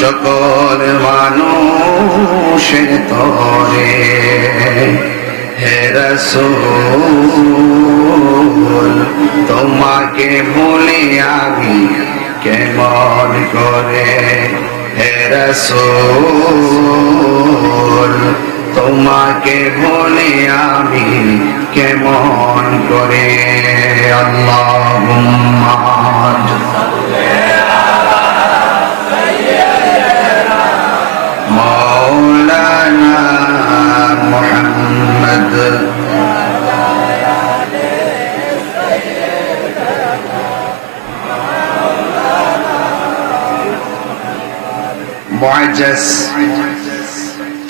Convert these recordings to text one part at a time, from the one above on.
সকল মানুষের তরে হে রাসূল তোমাকে ভুলে আমি কেমন করে হে রাসূল তোমাকে ভুলে আমি কেমন করে আল্লাহুম্মা মাওলানা মুহাম্মদ মুআজ্জাজ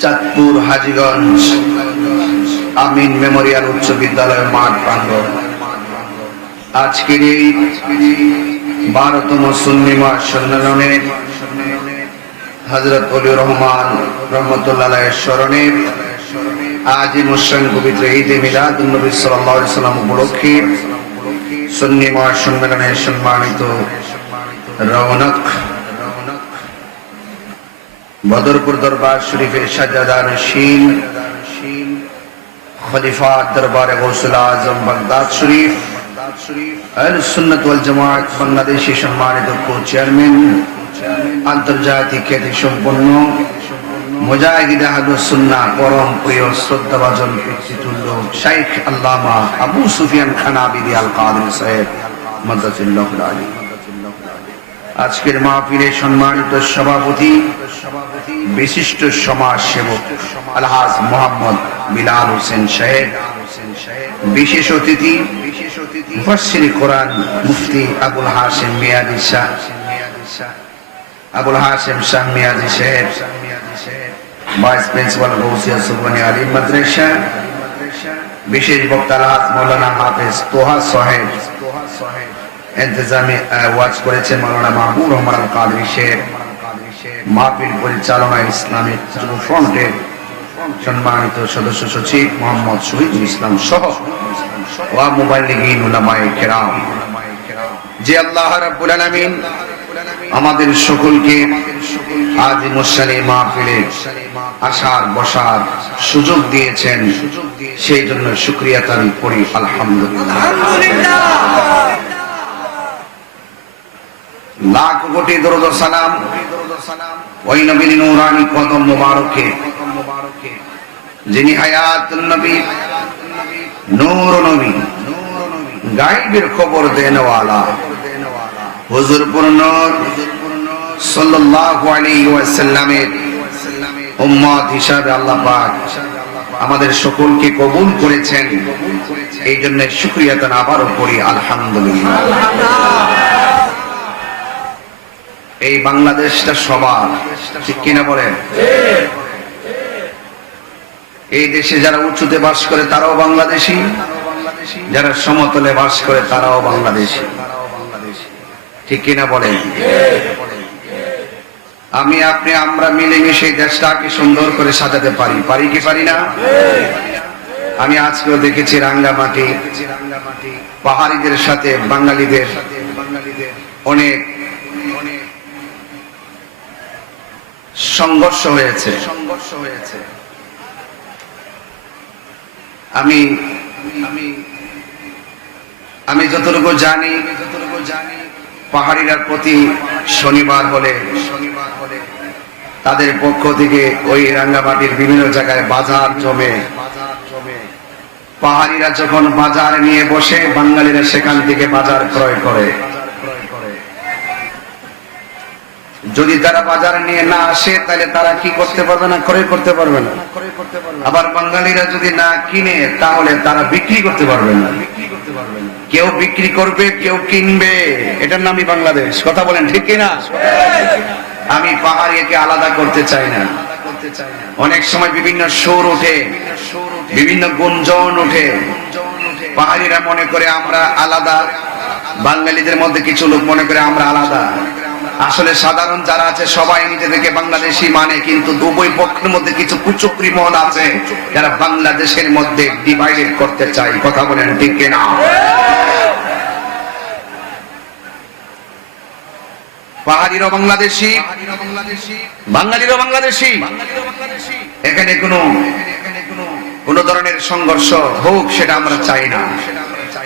চাঁদপুর হাজীগঞ্জ আমিন মেমোরিয়াল উচ্চ বিদ্যালয় মাঠ প্রাঙ্গণ আজকের এই 12তম সুন্নি মহাসম্মেলনে হযরত ওলিউর রহমান রাহমাতুল্লাহ আলাইহির স্মরণে আজ মুসলিম পবিত্র ঈদে মিলাদুন নবী সাল্লাল্লাহু আলাইহি ওয়াসাল্লাম উপলক্ষে সুন্নি মহাসম্মেলনের সম্মানিত রওনক বদরপুর দরবার শরীফের সাজ্জাদা নশীন খলিফা দরবারে গৌসুল আজম বাগদাদ শরীফ আহলে সুন্নাত ওয়াল জামাত বাংলাদেশী সম্মানিত কো-চেয়ারম্যান আন্তর্জাতিক খ্যাতি সম্পন্ন মুজাহিদ আহলুস সুন্নাহ পরম প্রিয় শ্রদ্ধাভাজন ব্যক্তিতুল্য শাইখ আল্লামা আবু সুফিয়ান খান আবিদি আল কাদের সাহেব মাদাজিল্লাহুল আলী আজকের মাহফিলের সম্মানিত সভাপতি বিশিষ্ট সমাজ সেবক আলহাজ মোহাম্মদ বিলাল হোসেন সাহেব বিশেষ অতিথি মুফাসসির কোরআন মুফতি আবুল হাশেম মিয়াদি শাহ আবুল হাশেম শাহ মিয়াদি সাহেব ভাইস প্রিন্সিপাল গৌসিয়া সুবহানী আলী মাদ্রাসা বিশেষ বক্তা আলহাজ মাওলানা হাফেজ তোহা সাহেব ইন্তজামে ওয়াজ করেছেন মাওলানা মাহবুব রহমান আল কাদরি সাহেব মাহফিল পরিচালনায় ইসলামিক যুব ফ্রন্টের সম্মানিত সদস্য সচিব মোহাম্মদ শহীদুল ইসলাম সহ ওয়া মুবাল্লিগিন উলামায়ে কেরাম যে আল্লাহ রাব্বুল আলামিন আমাদের সকলকে আজ মুসলিম মাহফিলে আসার বসার সুযোগ দিয়েছেন সেই জন্য শুকরিয়া তারি করি আলহামদুলিল্লাহ লাখ কোটি দরুদ ও সালাম ওই নবীর নূরানি কদম মোবারকে যিনি হায়াতুন নবী নূর নবী গায়বের খবর দেনওয়ালা হুজুর নূর সাল্লাল্লাহু আলাইহি ওয়াসাল্লামের উম্মত হিসাবে আল্লাহ পাক আমাদের সকলকে কবুল করেছেন এই জন্য শুকরিয়া তান আবারও করি আলহামদুলিল্লাহ এই বাংলাদেশটা সবার ঠিক কিনা বলেন এই দেশে যারা উঁচুতে বাস করে তারাও বাংলাদেশী যারা সমতলে বাস করে তারাও বাংলাদেশী ঠিক কিনা বলেন আমি আপনি আমরা মিলেমিশে দেশটাকে সুন্দর করে সাজাতে পারি পারি কি পারি না আমি আজকেও দেখেছি রাঙ্গামাটি পাহাড়িদের সাথে বাঙালিদের অনেক সংঘর্ষ হয়েছে আমি যতটুকু জানি পাহাড়িরা প্রতি শনিবার হলে তাদের পক্ষ থেকে ওই রাঙ্গামাটির বিভিন্ন জায়গায় বাজার জমে পাহাড়িরা যখন বাজার নিয়ে বসে বাঙালিরা সেখান থেকে বাজার ক্রয় করে যদি তারা বাজার নিয়ে না আসে তাহলে তারা কি করতে পারবে না ক্রয় করতে পারবে না আবার বাঙালিরা যদি না কিনে তাহলে তারা বিক্রি করতে পারবে না কেউ বিক্রি করবে কেউ কিনবে এটার নামই বাংলাদেশ কথা বলেন ঠিক কিনা আমি পাহাড়িকে আলাদা করতে চাই না অনেক সময় বিভিন্ন সুর ওঠে বিভিন্ন গুঞ্জন ওঠে পাহাড়িরা মনে করে আমরা আলাদা বাঙালিদের মধ্যে কিছু লোক মনে করে আমরা আলাদা আসলে সাধারণ যারা আছে সবাই নিজেদেরকে বাংলাদেশি মানে কিন্তু উভয় পক্ষের মধ্যে কিছু কুচক্রী মহল আছে যারা বাংলাদেশের মধ্যে ডিভাইডেড করতে চায় কথা বলেন ঠিক কিনা পাহাড়িরও বাংলাদেশি, বাঙালিরও বাংলাদেশি। এখানে কোন ধরনের সংঘর্ষ হোক সেটা আমরা চাই না,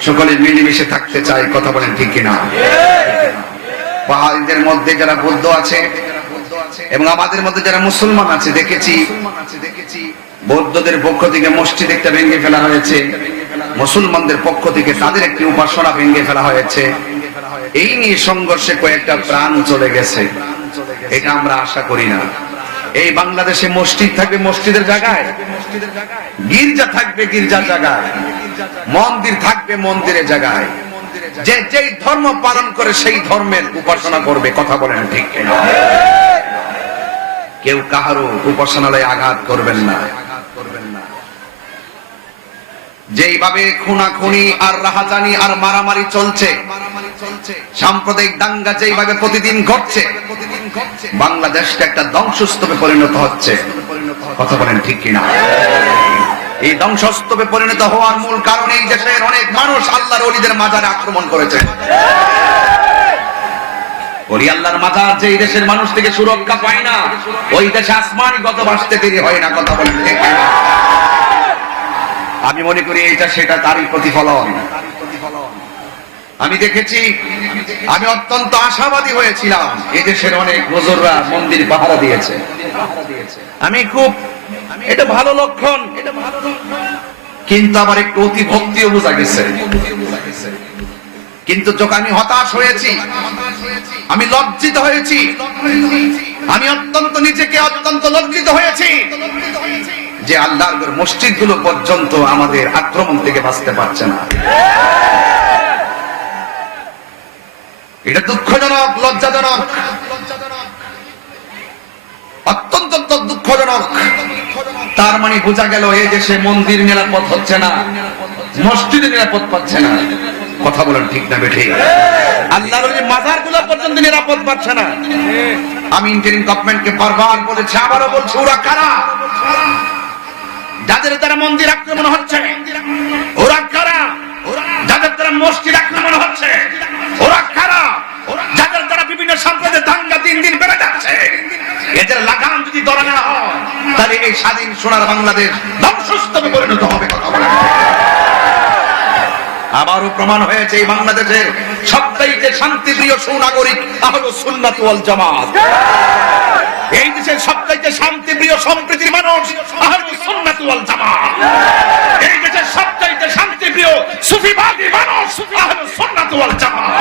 সকলে মিলেমিশে থাকতে চাই। কথা বলেন ঠিক কিনা? পাহাড়িদের মধ্যে যারা বৌদ্ধ আছে এবং আমাদের মধ্যে যারা মুসলমান আছে, দেখেছি বৌদ্ধদের পক্ষ থেকে মসজিদ একটা ভেঙে ফেলা হয়েছে, মুসলমানদের পক্ষ থেকে তাদের একটি উপাসনা ভেঙে ফেলা হয়েছে। এই নিয়ে সংঘর্ষে কয়েকটা প্রাণ চলে গেছে, এটা আমরা আশা করি না। এই বাংলাদেশে মসজিদ থাকবে মসজিদের জায়গায়, গির্জা থাকবে গির্জার জায়গায়, মন্দির থাকবে মন্দিরের জায়গায়। যে যেই ধর্ম পালন করে সেই ধর্মের উপাসনা করবে। কথা বলেন ঠিক কিনা? কেউ কাহারও উপাসনালয়ে আঘাত করবেন না। যেইভাবে খুনাখুনি আর রাহাজানি আর মারামারি চলছে, সাম্প্রদায়িক দাঙ্গা যেইভাবে প্রতিদিন ঘটছে, বাংলাদেশটা একটা ধ্বংসস্তূপে পরিণত হচ্ছে। কথা বলেন ঠিক কিনা? এই ধ্বংসস্তূপে পরিণত হওয়ার মূল কারণ এই দেশের অনেক মানুষ আল্লাহর ওলিদের মাজারে আক্রমণ করেছে। ওলি আল্লাহর মাজার যে এই দেশের মানুষ থেকে সুরক্ষা পায় না, ওই দেশে আসমানি গত বাসতে দেরি হয় না। কথা বলেন ঠিক কিনা? আমি মনে করি এটা সেটা তারই প্রতিফলন। আমি দেখেছি, আমি অত্যন্ত আশাবাদী হয়েছিলাম, এদেশের অনেক হুজুররা মন্দির পাহারা দিয়েছে। এটা ভালো লক্ষণ, কিন্তু আবার একটু অতি ভক্তিও বোঝা গেছে। কিন্তু যখন আমি হতাশ হয়েছি, আমি লজ্জিত হয়েছি, আমি নিজেকে অত্যন্ত লজ্জিত হয়েছি যে আল্লাহর মসজিদগুলো পর্যন্ত আমাদের আক্রমণ থেকে বাঁচতে পারছে না। এটা দুঃখজনক, লজ্জাজনক, অত্যন্ত দুঃখজনক। তার মানে বোঝা গেল এই দেশে মন্দির নিরাপদ হচ্ছে না, মসজিদে নিরাপদ পাচ্ছে না। কথা বলেন ঠিক না বেঠিক? আল্লাহর মাজারগুলো পর্যন্ত নিরাপদ পাচ্ছে না। আমি ইন্টারিম গভর্নমেন্টকে বারবার বলেছি, আবারও বলছি, ওরা কারা? যাদের দ্বারা মন্দির আক্রমণ হচ্ছে ওরা কারা? যাদের দ্বারা মসজিদ আক্রমণ হচ্ছে ওরা কারা? যাদের দ্বারা বিভিন্ন সম্প্রদায়ের দাঙ্গা দিন দিন বেড়ে যাচ্ছে, এদের লাগাম যদি ধরা না হয় তাহলে এই স্বাধীন সোনার বাংলাদেশ ধ্বংসস্তূপে পরিণত হবে। কথা বলেন। আবারও প্রমাণ হয়েছে এই বাংলাদেশের সবচাইতে শান্তিপ্রিয় সুনাগরিক আহলুস সুন্নাত ওয়াল জামাত। এই দেশের সবচাইতে শান্তিপ্রিয় সম্প্রীতির মানুষ আহলুস সুন্নাত ওয়াল জামাত। এই দেশের সবচাইতে শান্তিপ্রিয় সুফিবাদী মানুষ আহলুস সুন্নাত ওয়াল জামাত।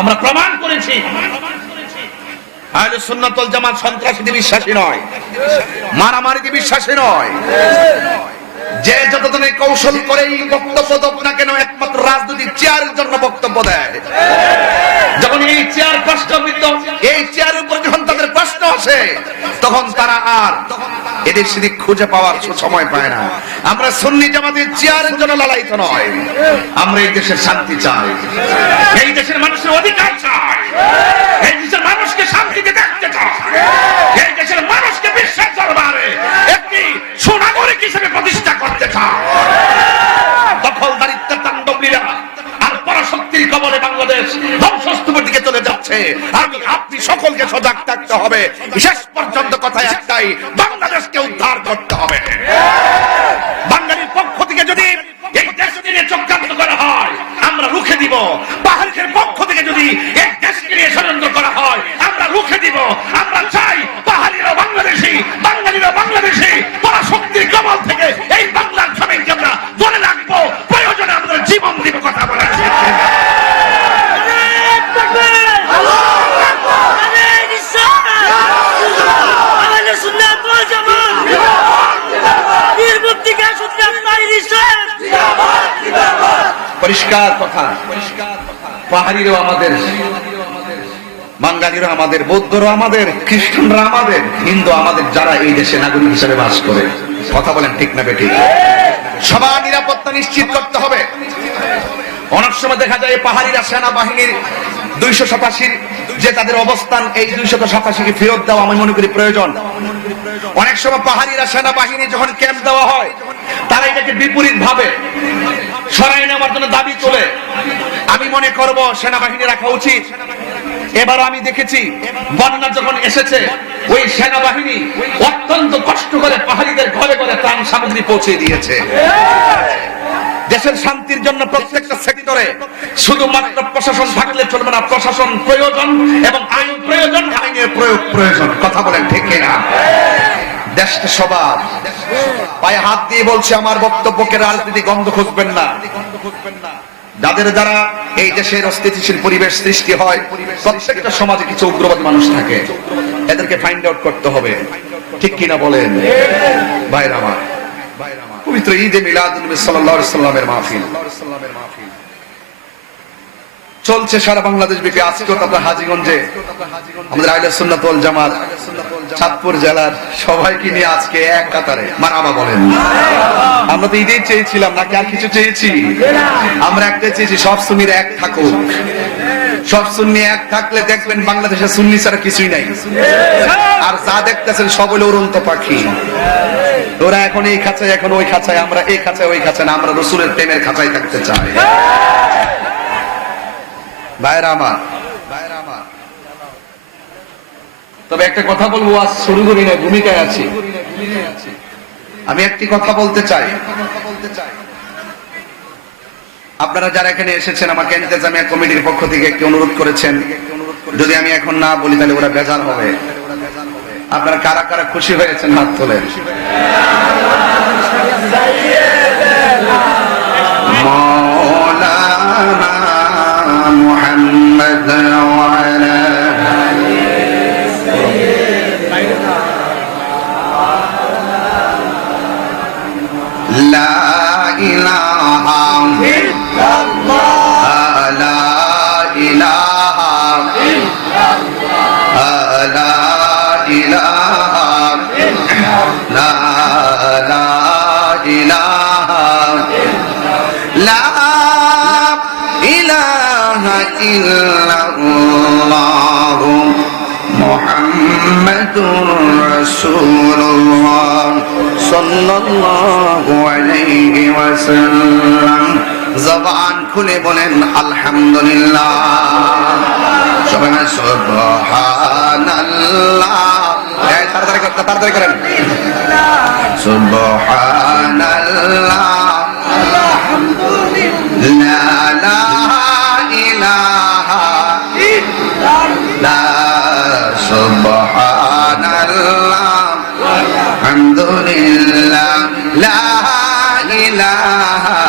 আমরা প্রমাণ করেছি আহলুস সুন্নাত ওয়াল জামাত সন্ত্রাসীতে বিশ্বাসী নয়, মারামারিতে বিশ্বাসী নয়। যে যত ধরনের কৌশল করেই বক্তব্য দেব না কেন, একমাত্র রাজনৈতিক চেয়ারের জন্য বক্তব্য দেয়। যখন এই চেয়ার প্রশ্নবিদ্ধ, এই চেয়ারের উপর যখন তাদের প্রশ্ন আসে, তখন তারা আর এদের সেদিক খুঁজে পাওয়ার সময় পায় না। আমরা সুন্নি জামাতের চেয়ারের জন্য লালায়িত নয়, আমরা এই দেশের শান্তি চাই, এই দেশের মানুষের অধিকার চাই, এই দেশের মানুষকে শান্তিতে দেখতে চাই, এই দেশের মানুষকে বিশ্বের দরবারে একটি সুনাগরিক হিসেবে প্রতিষ্ঠা করতে চাই। দখলদারিত্বের তাণ্ডব লীলা আর পরাশক্তির কবলে বাংলাদেশ ধ্বংসস্তূপের দিকে চলে যাচ্ছে। আমি আপনি সকলকে সজাগ থাকতে হবে। শেষ পর্যন্ত কথা একটাই, বাংলাদেশকে উদ্ধার করতে হবে। বাঙালির পক্ষ থেকে যদি এই দেশকে নিয়ে চক্রান্ত করা হয় আমরা রুখে দিব। পাহাড়ের পক্ষ থেকে যদি এই দেশকে নিয়ে ষড়যন্ত্র করা হয় আমরা রুখে দিব। আমরা চাই পাহাড়িরা বাংলাদেশী, বাঙালিরা বাংলাদেশী, পরাশক্তির কবল থেকে এই বাংলার জমিনকে আমরা ধরে রাখবো, প্রয়োজনে আমাদের জীবন দিব। কথা বলে পরিষ্কার কথা, পাহাড়িরও আমাদের, বাঙালিরও আমাদের, বৌদ্ধরও আমাদের, খ্রিস্টানরা আমাদের, হিন্দু আমাদের, যারা এই দেশে নাগরিক হিসেবে বাস করে। কথা বলেন ঠিক না বেঠিক? সবার নিরাপত্তা নিশ্চিত করতে হবে। অনেক সময় দেখা যায় পাহাড়িরা সেনাবাহিনীর 287 যে তাদের অবস্থান, এই 287কে ফেরত দেওয়া আমি মনে করি প্রয়োজন। অনেক সময় পাহাড়িরা সেনাবাহিনী যখন ক্যাম্প দেওয়া হয় তারা এটাকে বিপরীত ভাবে সরাই নেওয়ার জন্য দাবি তোলে। আমি মনে করব সেনাবাহিনী রাখা উচিত। এবারও আমি দেখেছি বন্যা যখন এসেছে ওই সেনাবাহিনী অত্যন্ত কষ্ট করে পাহাড়িদের ঘরে ঘরে ত্রাণ সামগ্রী পৌঁছে দিয়েছে। দেশের শান্তির জন্য প্রত্যেকটা সেক্টরে শুধুমাত্র প্রশাসন থাকলে চলবে না, প্রশাসন প্রয়োজন এবং আইন প্রয়োজন, আইনের প্রয়োগ প্রয়োজন। কথা বলেন ঠিক কিনা? দেশটা সবার পায়ে হাত দিয়ে বলছে আমার বক্তব্যকে রাজনীতি গন্ধ খুঁজবেন না। যাদের দ্বারা এই দেশের অস্থিতিশীল পরিবেশ সৃষ্টি হয়, প্রত্যেকটা সমাজে কিছু উগ্রবাদী মানুষ থাকে, এদেরকে ফাইন্ড আউট করতে হবে। ঠিক কিনা বলেন ভাইরা আমার? পবিত্র ঈদে মিলাদুন নবী সাল্লাল্লাহু আলাইহি সাল্লামের মাহফিল চলছে সারা বাংলাদেশ ব্যাপী। আজকেও আমরা হাজীগঞ্জে আমাদের আহলে সুন্নাত ওয়াল জামাত চাঁদপুর জেলার সবাইকে নিয়ে আজকে এক কাতারে মারহাবা বলেন। আমরা তো ঈদেই চেয়েছিলাম, নাকি আর কিছু চেয়েছি? আমরা একটাই চেয়েছি, সব সুন্নিরা এক থাকুক। সব সুন্নি এক থাকলে দেখবেন বাংলাদেশে সুন্নি ছাড়া কিছুই নাই। আর যা দেখতেছেন সব হলো উড়ন্ত পাখি। ওরা এখন এই খাঁচায়, এখন ওই খাঁচায়, আমরা এই খাঁচায় ওই খাঁচায় না, আমরা রাসূলের প্রেমের খাঁচায় থাকতে চাই। ভাইরা আমার, তবে একটা কথা বলবো, আজ শুরু করি না, ভূমিকায় আছি। আমি একটি কথা বলতে চাই, আপনারা যারা এখানে এসেছেন আমাকে ইন্তেজামিয়া কমিটির পক্ষ থেকে একটি অনুরোধ করেছেন, যদি আমি এখন না বলি তাহলে ওরা বেজার হবে। আপনারা কারা কারা খুশি হয়েছেন হাত তোলেন। মাওলানা মুহাম্মদ ওয়া আলা লা ইলাহা ইল্লাল্লাহ, লা ইলাহা ইল্লাল্লাহ, লা ইলাহা ইল্লাল্লাহ, লা ইলাহা ইল্লাল্লাহ মুহাম্মাদুর রাসূলুল্লাহ সাল্লাল্লাহু আলাইহি ওয়াসাল্লাম। জবান খুলে বলেন আলহামদুলিল্লাহ। সবাই সুবহানাল্লাহ, তাড়াতাড়ি করেন। সুবহানাল্লাহ, লা ইলাহা ইল্লাল্লাহ, সুবহানাল্লাহ, আলহামদুলিল্লাহ, লা ইলাহা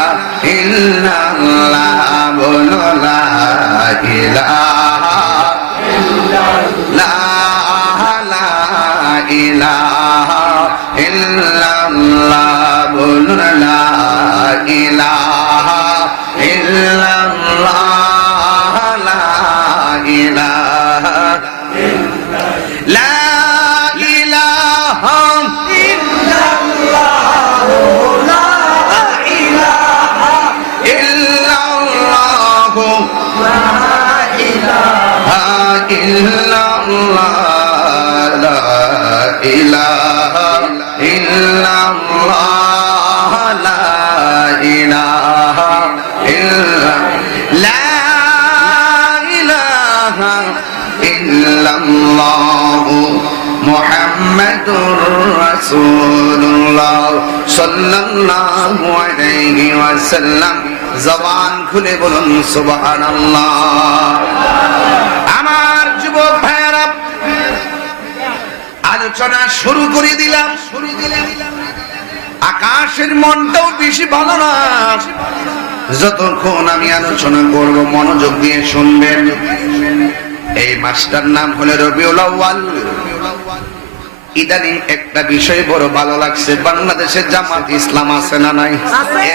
ইল্লাল্লাহ, বলো লা ইলাহা ইল্লাল্লাহ, লা ইলাহা ইল্লাল্লাহ, বলো লা ইলাহা ইল্লাল্লাহ, লা ইলাহা লা ইলাহা ইল্লাল্লাহ, লা ইলাহা ইল্লাল্লাহ, লা ইলাহা ইল্লাল্লাহ, লা ইলাহা ইল্লাল্লাহ, লা ইলাহা ইল্লাল্লাহ মুহাম্মাদুর রাসূলুল্লাহ সাল্লাল্লাহু আলাইহি ওয়াসাল্লাম। জবান খুলে বলুন সুবহানাল্লাহ। আমার যুবক ভাইরা, আলোচনা শুরু করে দিলাম। আকাশের মনটাও বেশি ভালো না। যতক্ষণ আমি আলোচনা করব মনোযোগ দিয়ে শুনবেন। এই মাসটার নাম হলো রবিউল আউয়াল। ইদানিং একটা বিষয় বড় ভালো লাগছে, বাংলাদেশে জামাত ইসলাম আছে না নাই?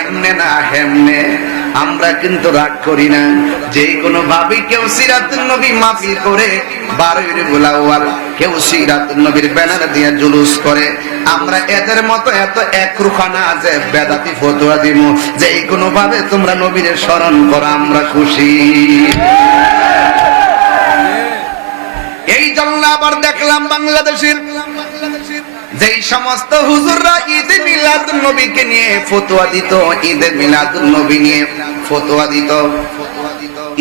এমনে না হেমনে আমরা কিন্তু রাগ করি না। যে কোনো ভাবে কেউ সিরাতুন নবী মাহফিল করে 12 রবিউল আউয়াল, কেউ সিরাতুন নবীর ব্যানার দিয়ে জুলুস করে। আমরা এদের মতো এত একরুখা না যে বেদাতি ফতোয়া দিব। যে কোনো ভাবে তোমরা নবীর স্মরণ করো, আমরা খুশি। এই জন্য আবার দেখলাম বাংলাদেশের যেই সমস্ত হুজুররা ঈদে মিলাদুন নবীকে নিয়ে ফতোয়া দিত, ঈদে মিলাদুন নবী নিয়ে ফতোয়া দিত,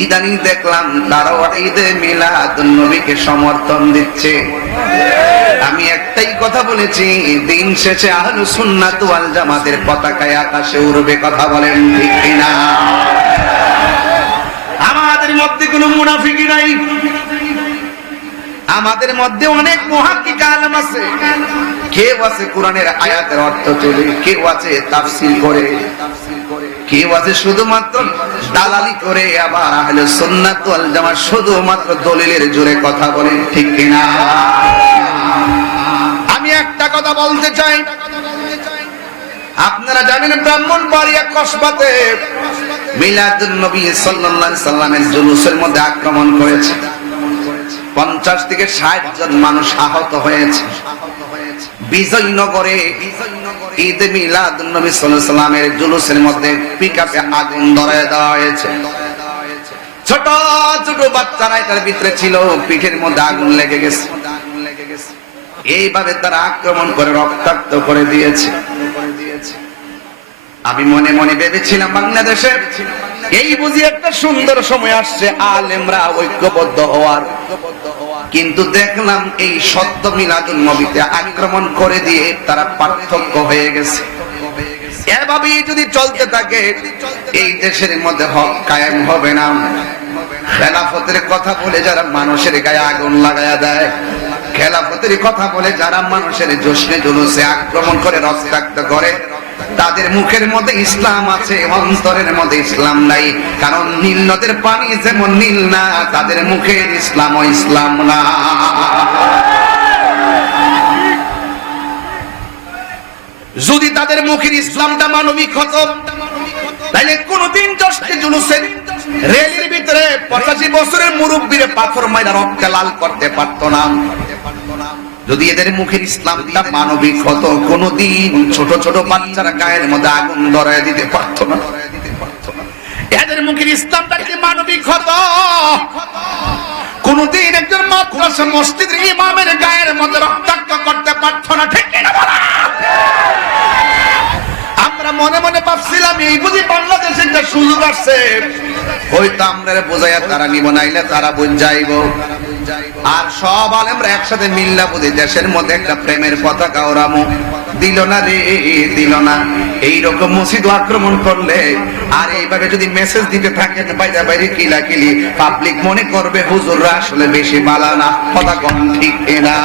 ইদানিং দেখলাম তারাও ঈদে মিলাদুন নবীকে সমর্থন দিচ্ছে। আমি একটাই কথা বলেছি, দিন শেষে আহলুস সুন্নাত ওয়াল জামাতের পতাকায় আকাশে উড়বে, কথা বলেন ঠিক কিনা? আমাদের মধ্যে কোনো মুনাফিকি নাই, আমাদের মধ্যে অনেক মুহাক্কিক আলেম আছে। কেউ আছে কোরআনের আয়াতের অর্থ তুলে, কেউ আছে তাফসীর করে, কেউ আছে শুধুমাত্র দালালি করে, আবার আহলে সুন্নাত ওয়াল জামাত শুধুমাত্র দলিলের জোরে কথা বলে, ঠিক কিনা? আমি একটা কথা বলতে চাই, আপনারা জানেন ব্রাহ্মণবাড়িয়া কসবাতে মিলাদুন নবী সাল্লাল্লাহু আলাইহি সাল্লামের জুলুসের মধ্যে আক্রমণ করেছে, 50 থেকে 60 জন মানুষ আহত হয়েছে। বিজয়নগরে ঈদ মিলাদুন নবী সাল্লাল্লাহু আলাইহি সাল্লামের জুলুসের মধ্যে পিকআপে আগুন ধরিয়ে দেওয়া হয়েছে। ছোট ছোট বাচ্চারা এটার ভিতরে ছিল, পিঠের মধ্যে আগুন লেগে গেছে। এইভাবে তারা আক্রমণ করে রক্তাক্ত করে দিয়েছে। আমি মনে মনে ভেবেছিলাম বাংলাদেশে এই বুঝি একটা সুন্দর সময় আসছে আলেমরা ঐক্যবদ্ধ হওয়ার, কিন্তু দেখলাম এই সত্য মিলাদুন নবীতে আক্রমণ করে দিয়ে তারা পার্থক্য হয়ে গেছে। এভাবেই যদি চলতে থাকে এই দেশের মধ্যে হক কায়েম হবে না। খেলাফতের কথা বলে যারা মানুষের গায়ে আগুন লাগায়া দেয়, খেলাফতের কথা বলে যারা মানুষের জশ্নে জুলুসে আক্রমণ করে রক্তাক্ত করে, তাদের মুখের মধ্যে ইসলাম আছে, অন্তরের মধ্যে ইসলাম নাই। কারণ নীল নদের পানি যেমন নীল না, তাদের মুখের ইসলামও ইসলাম না। যদি তাদের মুখের ইসলামটা মানবিক হতো, তাহলে কোনদিন জশ্নে জুলুসের রেলের ভিতরে 85 বছরের মুরব্বীরে পাথর মাইরা রক্তে লাল করতে পারতো না। যদি এদের মুখের ইসলামটা মানবিক হতো, কোনদিন ছোট ছোট বাচ্চারা গায়ের মধ্যে আগুন ধরায় দিতে পারতো না। এদের মুখের ইসলামটা যদি মানবিক হতো, কোনদিন একজন মাদ্রাসা মসজিদের ইমামের গায়ের মধ্যে রক্তাক্ত করতে পারতো না, ঠিক কিনা বলা? আমরা মনে মনে ভাবছিলাম এই বুঝি বাংলাদেশে একটা সুযোগ আসছে, হয়তো আমরা বোঝাইয়া তারা নিব, নাইলে তারা বুঝ যাইব। আর সব আলেমরা একসাথে মিল্লা বুঝি দেশের মধ্যে একটা প্রেমের পতাকা ওরামো, দিল না রে, দিল না। এইরকম মসজিদ আক্রমণ করলে আর এইভাবে যদি মেসেজ দিতে থাকেন বাইরে বাইরে কিলাকিলি, পাবলিক মনে করবে হুজুররা আসলে বেশি বালা না, কথা কম, ঠিক না?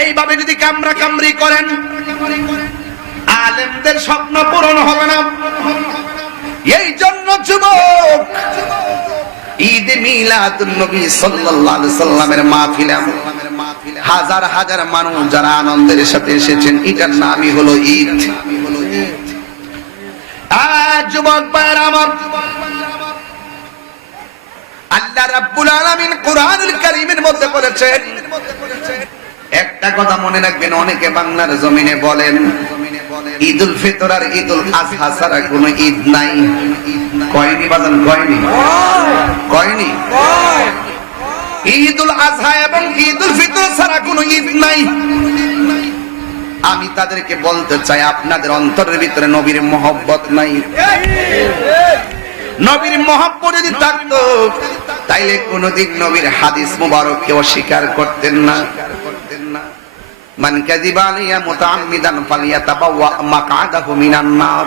এইভাবে যদি কামরা কামরি করেন, আলেমদের স্বপ্ন পূরণ হবে না। এই জন্য যুবক, ঈদ মিলাদুন নবী সাল্লাল্লাহু আলাইহি সাল্লামের মাহফিলে হাজার হাজার মানুষ যারা আনন্দের সাথে এসেছেন, এটার নামই হলো ঈদ। যুবক ভাইরা আমার, আল্লাহ রাব্বুল আলামিন কোরআনুল কারীমের মধ্যে বলেছেন, একটা কথা মনে রাখবেন, অনেকে বাংলার জমিনে বলেন ঈদুল ফিতর আর ঈদুল আজহা ছাড়া কোনো ঈদ নাই। কয়নি বাজান? কয়নি? কয়নি? ঈদুল আজহা এবং ঈদুল ফিতর ছাড়া কোনো ঈদ নাই। আমি তাদেরকে বলতে চাই, আপনাদের অন্তরের ভিতরে নবীর মহব্বত নাই। নবীর মহব্বত যদি থাকতো, তাইলে কোনদিন নবীর হাদিস মুবারককে অস্বীকার করতেন না। মান কাযিবা আলাইয়া মুতাআম্মিদান ফালিয়াতাবাওয়া মাকআদাহু মিনান নার।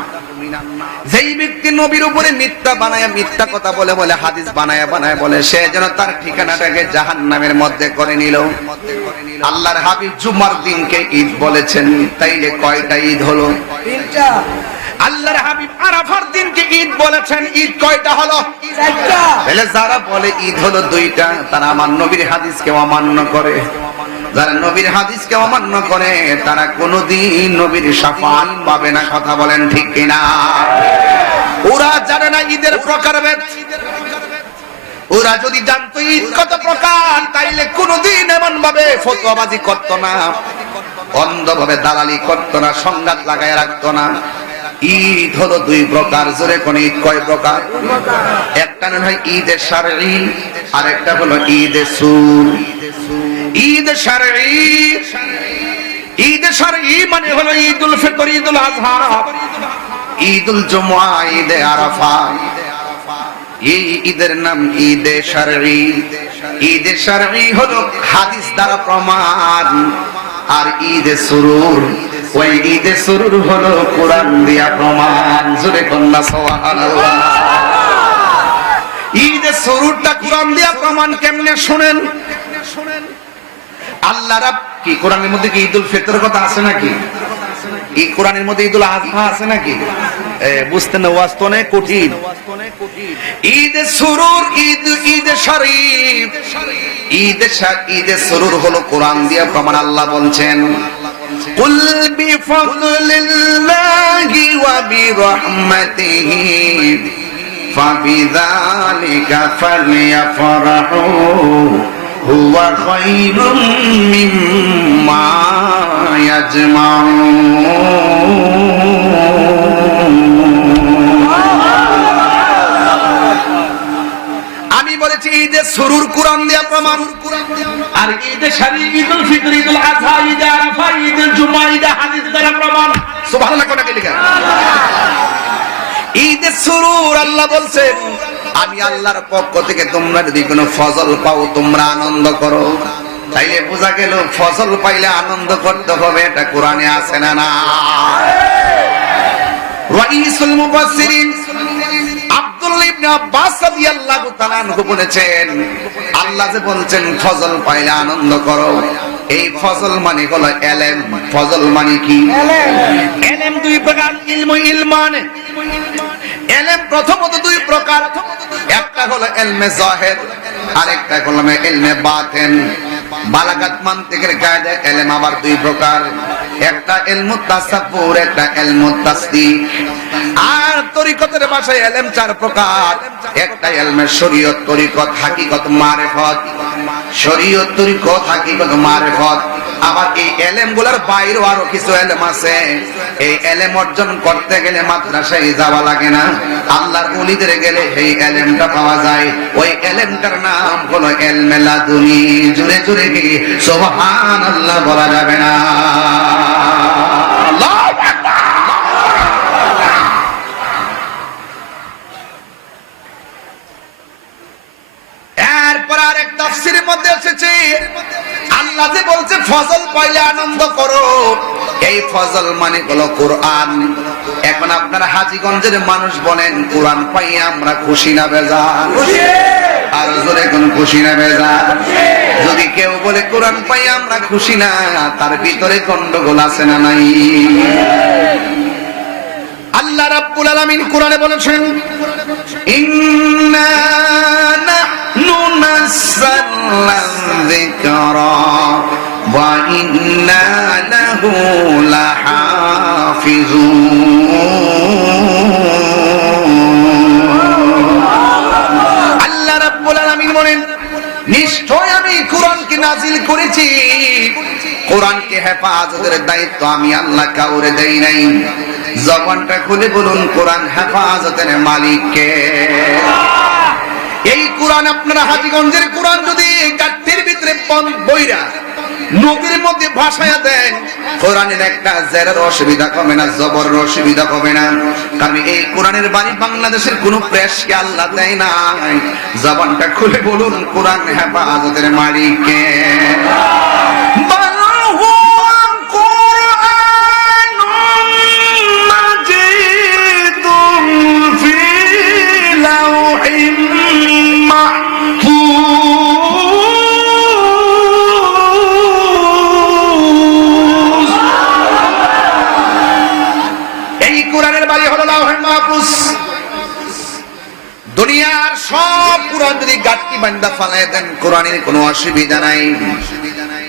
যেই ব্যক্তি নবীর উপরে মিথ্যা বানায়া, মিথ্যা কথা বলে বলে হাদিস বানায়া বানায়া বলে, সে যেন তার ঠিকানাটাকে জাহান্নামের মধ্যে করে নিল। আল্লাহর হাবিব জুমার দিনকে ঈদ বলেছেন, তাইলে কয়টা ঈদ হলো? তিনটা। আল্লাহর হাবিব আরাফার দিনকে ঈদ বলেছেন, ঈদ কয়টা হলো? চারটা। তাহলে যারা বলে ঈদ হলো দুইটা, তারা আমার নবীর হাদিসকে অমান্য করে। যারা নবীর হাদিসকে অমান্য করে, তারা কোনদিন নবীর শাফাআত পাবে না, কথা বলেন ঠিক কিনা? ওরা জানে না ঈদের প্রকারভেদ। ওরা যদি জানতো ঈদ কত প্রকার, তাইলে কোনদিন এমন ভাবে ফতোয়াবাজি করত না, অন্ধভাবে দালালি করত না, সংঘাত লাগায় রাখতো না। ঈদ হলো দুই প্রকার। জোরে কোন ঈদ কয় প্রকার? একটা হয় ঈদে শারঈ, আর একটা হলো ঈদে সুর। ঈদ শারঈ, ঈদ শারঈ মানে হলো ঈদুল ফিতর, ঈদুল আযহা, ঈদুল জুমআ, ঈদে আরাফা। এই ঈদের নাম ঈদে শারঈ। ঈদে শারঈ হলো হাদিস দ্বারা প্রমাণ, আর ঈদে সুরুর, ওই ঈদে সুরুর হলো কোরআন দিয়া প্রমাণ। জোরে কন্যা সুবহানাল্লাহ। ঈদে সুরুরটা কোরআন দিয়া প্রমাণ কেমনে শুনেন। আল্লাহ রাব কি কোরআনের মধ্যে কি ঈদুল ফিতর কথা আছে নাকি? এই কোরআনের মধ্যে ঈদুল আযহা আছে নাকি? বুঝতে না, ওয়াজ তো অনেক কঠিন। ঈদে সুরুর, ঈদে শরীফ, ঈদে সুরুর হলো কোরআন দিয়া প্রমাণ। আল্লাহ বলছেন কুল বিফাদলিল্লাহি ওয়া বিরহমাতিহি ফাবিযালিকা ফালইফরাহু হুয়া খায়রুম মিম্মা ইয়াজমাউন। আমি বলেছি ঈদে সুরুর কোরআন দিয়া প্রমাণ, আর ঈদে শারঈ, ঈদুল ফিতর, ঈদুল আযহা, ঈদে আরাফা, ঈদুল জুমআ, ঈদে হাদিস দ্বারা প্রমাণ। সুবহানাল্লাহ কোন কি লেখা? ঈদে সুরুর আল্লাহ বলছেন আমি আল্লাহর পক্ষ থেকে তোমরা যদি কোনো ফজল পাও তোমরা আনন্দ করো। তাইলে বোঝা গেল ফজল পাইলে আনন্দ করতে হবে, এটা কোরআনে আছে না? না। রাইসুল মুফাসসিরিন আব্দুল্লাহ ইবনে আব্বাস রাদিয়াল্লাহু তাআলা আনহু বলেছেন আল্লাহ যে বলছেন ফজল পাইলে আনন্দ করো, এই ফজল মানে হলো ইলম। ফজল মানে কি? ইলম দুই প্রকার, ইলমু ইলমান। ইলম প্রথমত দুই প্রকার, একটা হলো ইলমে যাহির, আরেকটা হলো ইলমে বাতিন। বালাগাত মানতিকের কায়দায় ইলম আবার দুই প্রকার, একটা ইলমু তাসাব্বুর, একটা ইলমু তাসদীক। আর তরিকতের ভাষায় ইলম চার প্রকার, একটা ইলমে শরীয়ত, তরিকত, হাকিকত, মারিফত। শরীয়ত, তরিকত, হাকিকত, মারিফত। আবার এই ইলম গুলার বাইরেও আরো কিছু ইলম আছে। এই ইলম অর্জন করতে গেলে মাদ্রাসায় যাওয়া লাগে না, আল্লাহর ওলিদের গেলে এই ইলমটা পাওয়া যায়। ওই ইলমটার নাম হলো ইলমে লাদুনী। জোরে জোরে কি সুবহানাল্লাহ বলা যাবে না? আল্লাহু আকবার। এরপর আরেক তাফসীরের মধ্যে এসেছে আল্লাহ যে বলছে ফজল পাইলে আনন্দ করো, এই ফজল মানে হলো কোরআন। এখন আপনারা হাজীগঞ্জের মানুষ বলেন কোরআন পাইয়ে আমরা খুশি না বেজার? আর জোরে কোন খুশি না বেজার? যদি কেউ বলে কোরআন পাইয়ে আমরা খুশি না, তার ভিতরে গন্ডগোল আছে না নাই? আল্লাহ রাব্বুল আলামিন কোরআনে বলেছেন ইন্না নাহনু নাযালনা যিকরা ওয়া ইন্না লাহু লাহাফিজুন। আল্লাহ রাব্বুল আলামিন বলেন নিশ্চয় আমি কোরআনকে নাজিল করেছি, কোরআনকে হেফাজতের দায়িত্ব আমি আল্লাহ কাউরে দেই নাই। জবানটা খুলে বলুন কোরআন হেফাজতের মালিক কে? এই কোরআন আপনারা হাজীগঞ্জের কোরআন যদি গাঠের ভিতরে বইরা নদীর মধ্যে ভাসায়া দেন, কোরআনের একটা জেরের অসুবিধা হবে না, জবরের অসুবিধা হবে না। কারণ এই কোরআনের বাণী বাংলাদেশের কোন প্রেসকে আল্লাহ দেয় না। জবানটা খুলে বলুন কোরআন হেফাজতের মালিক কে? দুনিয়ার সব কোরআন যদি গাট্টি বান্দা ফালায় দেন কোরআনের কোনো অসুবিধা নাই।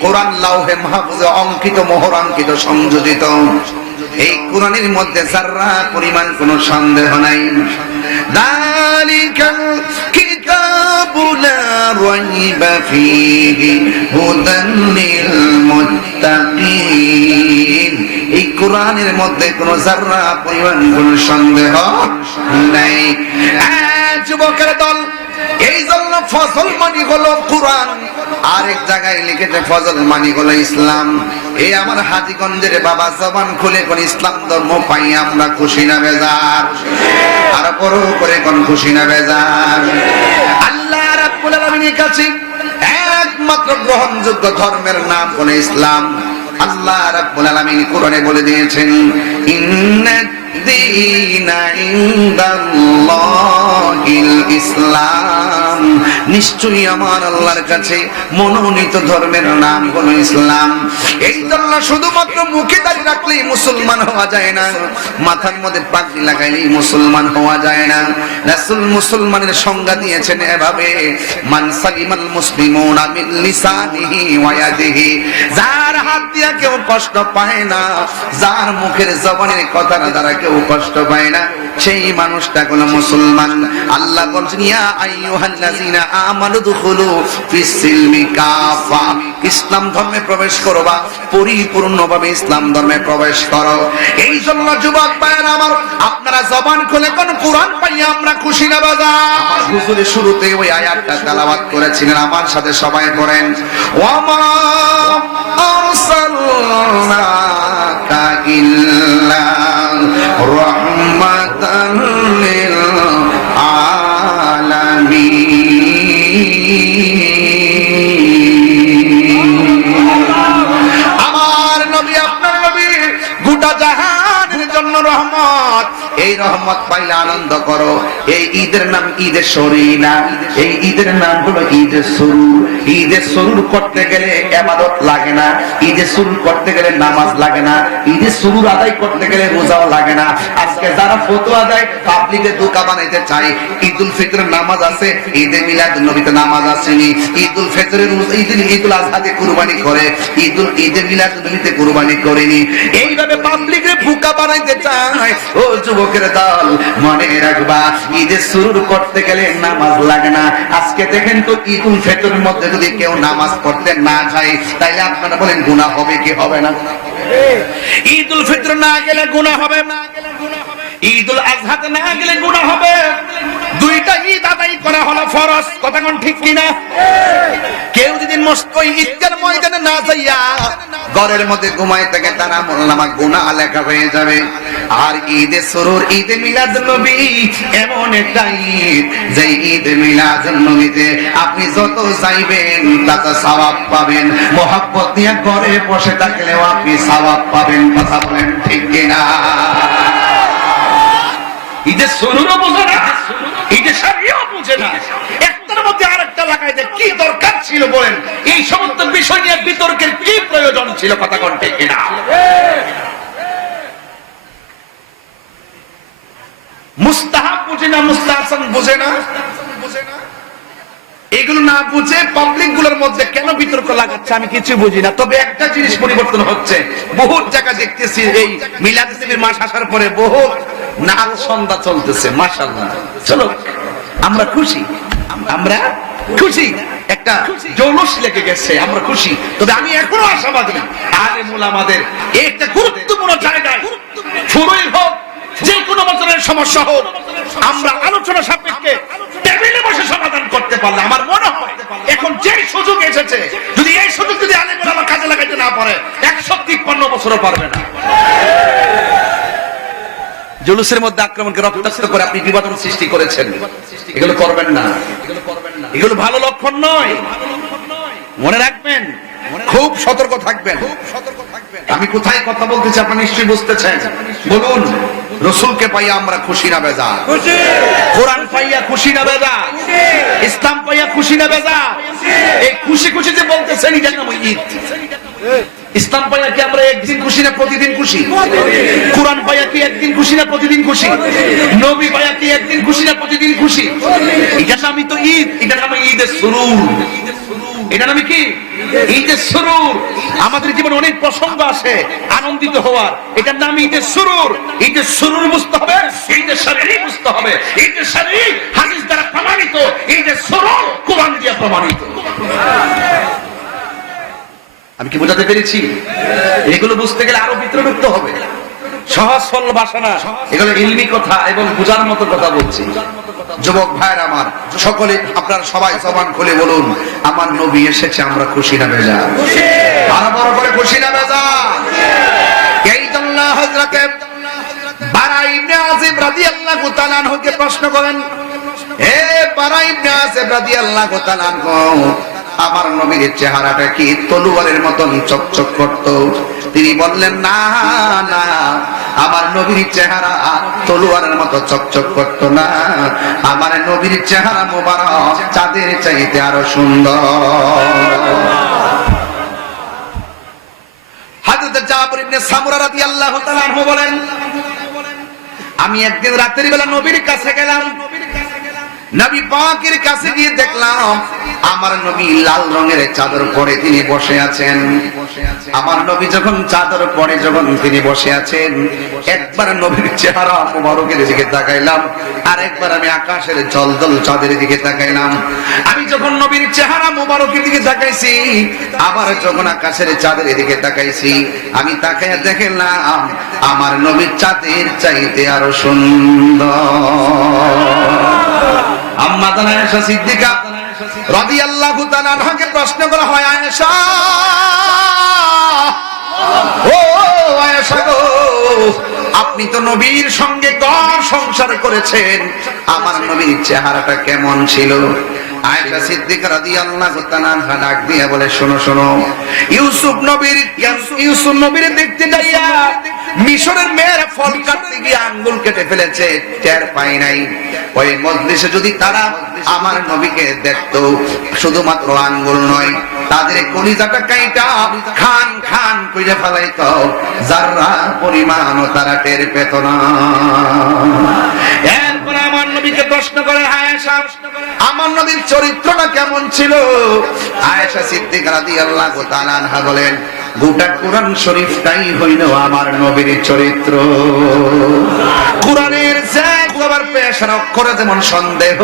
কোরআন লাউহে মাহফুজে অঙ্কিত, মোহরাঙ্কিত, সংযোজিত। এই কোরআনের মধ্যে যারা পরিমাণ কোনো সন্দেহ নাই। যালিকাল কিতাবু লা রাইবা ফীহি হুদান লিল মুত্তাকিন। এই কোরআনের মধ্যে কোনো যারা পরিমাণ কোনো সন্দেহ নাই। যুবকের দল, এই জন্য ফজল মানে হলো কোরআন, আরেক জায়গায় লিখেছে ফজল মানে হলো ইসলাম। এই আমার হাজীগঞ্জের বাবা জবান খুলে কোন ইসলাম ধর্ম পাই আমরা খুশি না বেজার? আর পরও করে কোন খুশি না বেজার? আল্লাহ রাব্বুল আলামিনের কাছে একমাত্র গ্রহণযোগ্য ধর্মের নাম হলো ইসলাম। আল্লাহ রাব্বুল আলামিন কোরআনে বলে দিয়েছেন, ইন্নাদ দীনা ইনদাল্লাহিল ইসলাম, নিশ্চয়ই আমার আল্লাহর কাছে মনোনীত ধর্মের নাম হলো ইসলাম। এই জন্য শুধুমাত্র মুখে দাঁড়িয়ে রাখলেই মুসলমান হওয়া যায় না, মাথার মধ্যে পাগড়ি লাগাইলেই মুসলমান হওয়া যায় না। রাসূল মুসলমানের সংজ্ঞা দিয়েছেন এভাবে, মান সালিমাল মুসলিমুনা মিন লিসানিহি ওয়া ইয়াদিহি, যার হাত দিয়া কেউ কষ্ট পায় না, যার মুখের জবানের কথা দ্বারা কেউ কষ্ট পায় না, সেই মানুষটা হলো মুসলমান। আল্লাহ বলছেন, ইয়া আইয়ুহাল্লাযিনা আমানু দুখুলু ফিস সিলমি কাফা, ইসলাম ধর্মে প্রবেশ করবা, পরিপূর্ণভাবে ইসলাম ধর্মে প্রবেশ করো। এই জন্য যুবক ভাইরা আমার, আপনারা জবান খুলে কোন কোরআন পাইয়া আমরা খুশি না বাজা? আমার হুজুরে শুরুতে ওই আয়াতটা তেলাওয়াত করেছিলেন, আমার সাথে সবাই পড়েন, ওয়ামা আরসালনাকা ইল্লা রাহমাতান লিল আলামিন। আমার নবী, আপনার নবী গোটা জাহানের জন্য রহমত। এই রহমত পাইলে আনন্দ করো। এই ঈদের নাম ঈদে শরী না, এই ঈদের নাম হলো ঈদে সুরুর। ঈদে সুরুর করতে গেলে ইবাদত লাগে না, ঈদে সুরুর করতে গেলে নামাজ লাগে না, ঈদে সুরুর আদায় করতে গেলে রোজাও লাগে না। আজকে যারা ফতোয়া দেয়, পাবলিকে ধোঁকা বানাইতে চায়, ঈদুল ফিতরের নামাজ আছে, ঈদে মিলাদুন নবীতে নামাজ আসেনি, ঈদুল ফিতরের ঈদুল আজহাতে কুরবানি করে, ঈদে মিলাদুন নবীতে কুরবানি করেনি। এইভাবে পাবলিকে বোকা বানাইতে চায়। ও যুবকের দল, মনে রাখবা, ঈদে সুরুর করতে গেলে নামাজ লাগে না। আজকে দেখেন তো, ঈদুল ফিতরের মধ্যে যদি কেউ নামাজ পড়তে না যায়, তাইলে আপনারা বলেন গুনাহ হবে কি হবে না? ঈদুল ফিতর না গেলে গুনাহ হবে, ঈদুল আজহাতে না গেলে গুনাহ হবে। দুইটা ঈদ আদায় করা হলো ফরজ, কথা কোন ঠিক কিনা? কেউ যদি ওই ঈদগার ময়দানে না যাইয়া ঘরের মধ্যে ঘুমায় থাকে, তার আমলনামা গুনাহ লেখা হয়ে যাবে। আর ঈদে সুরুর, ঈদে মিলাদুন নবী এমন একটা ঈদ, যে ঈদে মিলাদুন নবীতে আপনি যত যাইবেন তত সওয়াব পাবেন। মোহাব্বত নিয়ে ঘরে বসে থাকলেও আপনি সওয়াব পাবেন, কথা বলেন ঠিক কিনা? ঈদে সুরুরও বুঝে না, ঈদে শারীও বুঝে না, একটার মধ্যে আরেকটা লাগাই দেয়। কি দরকার ছিল বলেন? এই সমস্ত বিষয় নিয়ে বিতর্কের কি প্রয়োজন ছিল, কথা কোন ঠিক কিনা? মুস্তাহাব বুঝে না, মুস্তাহসান বুঝে না, এগুলো না বুঝে পাবলিক গুলোর মধ্যে কেন বিতর্ক লাগাচ্ছে আমি কিছু বুঝি না। তবে একটা জিনিস পরিবর্তন হচ্ছে, বহুত জায়গা দেখতেছি এই মিলাদ নবীর মাস আসার পরে বহু নাচ সন্ধ্যা চলতেছে। মাশাআল্লাহ, চলো আমরা খুশি, আমরা খুশি, একটা জৌলুস লেগে গেছে, আমরা খুশি। তবে আমি এখনো আশাবাদী, আলেম উলামাদের একটা গুরুত্বপূর্ণ জায়গায় ফুরুই হোক, যে কোনো বছরের সমস্যা হোক, আমরা আলোচনা সাপেক্ষে টেবিলে বসে সমাধান করতে পারলে আমার মনে হয় এখন যে সুযোগ এসেছে, যদি এই সুযোগ যদি আলেম উলামা কাজে লাগাইতে না পারে, 153 বছরও পারবে না। জুলুসের মধ্যে আক্রমণকে রক্তাক্ত করে আপনি বিভাজন সৃষ্টি করেছেন, এগুলো করবেন না, এগুলো ভালো লক্ষণ নয়। মনে রাখবেন, খুব সতর্ক থাকবেন। আমি কোথায় কথা বলতেছি আপনি নিশ্চয়ই বুঝতেছেন। বলুন, রাসূলকে পাইয়া আমরা খুশি না বেজা? খুশি। কোরআন পাইয়া খুশি না বেজা? ইসলাম পাইয়া খুশি না বেজা? এই খুশি খুশি যে বলতেছেন, এটা নাম ঈদ। ইসলাম পাইয়া কি আমরা একদিন খুশি না প্রতিদিন খুশি? কোরআন পাইয়া কি একদিন খুশি না প্রতিদিন খুশি? নবী পাইয়া কি একদিন খুশি না প্রতিদিন খুশি? এটার নামই তো ঈদ, এটার নাম ঈদে সুরুর। এটার নাম কি? ঈদে সুরুর। আমাদের জীবনে অনেক প্রসঙ্গ আছে আনন্দিত হওয়ার, এটার নাম ঈদে সুরুর। ঈদে সুরুর বুঝতে হবে, ঈদে শারঈ বুঝতে হবে। ঈদে শারঈ হাদিস দ্বারা প্রমাণিত, ঈদে সুরুর কোরআন দিয়ে প্রমাণিত। আমি কি বোঝাতে পেরেছি? এগুলো বুঝতে গেলে আরো ভিতরে ঢুকতে হবে। সহজ সরল ভাষা না, এগুলো ইলমি কথা এবং বোঝার মতো কথা বলছি। যুবক ভাইয়ের আমার, সকলে আপনারা সবাই জবান খুলে বলুন, আমার নবী এসেছে, আমরা খুশি না বেজার? আরো বড় করে খুশি না বেজার? এই জন্য হযরতে বারা ইবনে আযিব রাদিয়াল্লাহু তাআলা আনহুকে প্রশ্ন করেন, হে বারা ইবনে আযিব রাদিয়াল্লাহু তাআলা আনহু, আমার নবীর চেহারাটা কি তলোয়ারের মতন চকচক করত? তিনি বললেন, না না, আমার নবীর চেহারা তলোয়ারের মতো চকচক করত না, আমার নবীর চেহারা মোবারক চাঁদের চাইতে আরো সুন্দর। হযরত জাবির ইবনে সামুরা রাদিয়াল্লাহু তাআলা আনহু বলেন, আমি একদিন রাতের বেলা নবীর কাছে গেলাম, নবী পাকের কাছে গিয়ে দেখলাম আমার নবী লাল রঙের চাদর পরে তিনি বসে আছেন। আমার নবী যখন চাদর পরে যখন তিনি বসে আছেন, একবার নবীর চেহারা মোবারকের দিকে তাকাইলাম, আর একবার আমি আকাশের জলজল চাঁদের দিকে তাকাইলাম। আমি যখন নবীর চেহারা মোবারকের দিকে তাকাইছি, আবার যখন আকাশের চাঁদের দিকে তাকাইছি, আমি তাকায় দেখলাম আমার নবীর চাঁদের চাইতে আরো সুন্দর। আম্মা জান আয়েশা সিদ্দিকা রাদিয়াল্লাহু তাআলা আনহাকে প্রশ্ন করা হয়, আয়েশা, ও আয়েশা গো, আপনি তো নবীর সঙ্গে ঘর সংসার করেছেন, আমার নবীর চেহারাটা কেমন ছিল? আয়েশা সিদ্দিকা রাদিয়াল্লাহু তাআলা আনহা ডাক দিয়ে বলে, শোনো শোনো, ইউসুফ নবীর দেখতে যাইয়া মিশরের মেয়েরা ফল কাটতে গিয়ে আঙ্গুল কেটে ফেলেছে, টের পাই নাই। ওই মজলিসে যদি তারা আমার নবীকে দেখতো, শুধুমাত্র আঙ্গুল নয়, তাদের কলিজাটা কাইটা খান খান কইরা ফেলাইতো, যারা পরিমাণও তারা টের পেত না। এরপর আমার নবীকে প্রশ্ন করে, আয়েশা, আমার নবীর চরিত্রটা কেমন ছিল? আয়েশা সিদ্দিকা রাদিয়াল্লাহু তাআলা আনহা বলেন, গোটা কোরআন শরীফটাই হইল আমার নবীর চরিত্র। কোরআনের যে আবার পেশার অক্ষরে যেমন সন্দেহ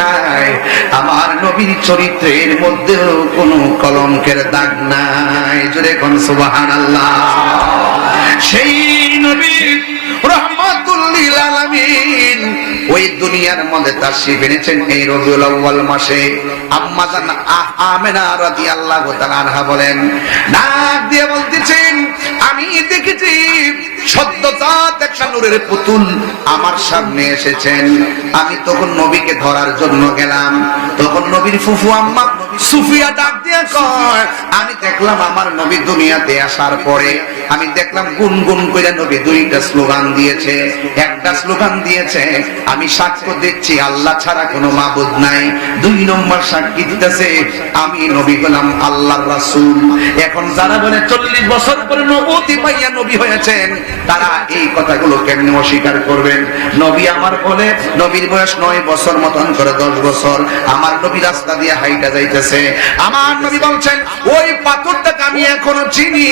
নাই, আমার নবীর চরিত্রের মধ্যেও কোনো কলঙ্কের দাগ নাই। জোরে কোন সুবহানাল্লাহ। সেই নবী রাহমাতুল লিল আলামিন ওই দুনিয়ার মধ্যে তাশরীফ এনেছেন এই রবিউল আউয়াল মাসে। আম্মা জান আমেনা রাদিয়াল্লাহু তাআলা আনহা বলেন, ডাক দিয়ে বলতেছেন, আমি দেখেছি সদ্যজাত একটা নূরের পুতুল আমার সামনে এসেছেন। আমি তখন নবীকে ধরার জন্য গেলাম, তখন নবীর ফুফু আম্মা সুফিয়া ডাক দিয়ে কয়, আমি দেখলাম আমার নবী দুনিয়াতে আসার পরে আমি দেখলাম গুনগুন করে নবী দুইটা স্লোগান দিয়েছে। একটা স্লোগান দিয়েছে, আমি সাক্ষ্য দিচ্ছি আল্লাহ ছাড়া কোনো মাবুদ নাই। 2 নম্বর সাক্ষী দিতেছে, আমি নবী হলাম আল্লাহর রাসূল। এখন যারা বলে 40 বছর পরে নবুয়তি পাইয়া নবী হয়েছেন, তারা এই কথাগুলো কেমনে অস্বীকার করবেন? নবী আমার বলে নবীর বয়স 9 বছর মতন করে 10 বছর, আমার নবী রাস্তা দিয়ে হাইটা যাইতেছে, আমার নবী বলছেন ওই পাথরটাকে আমি এখনো চিনি,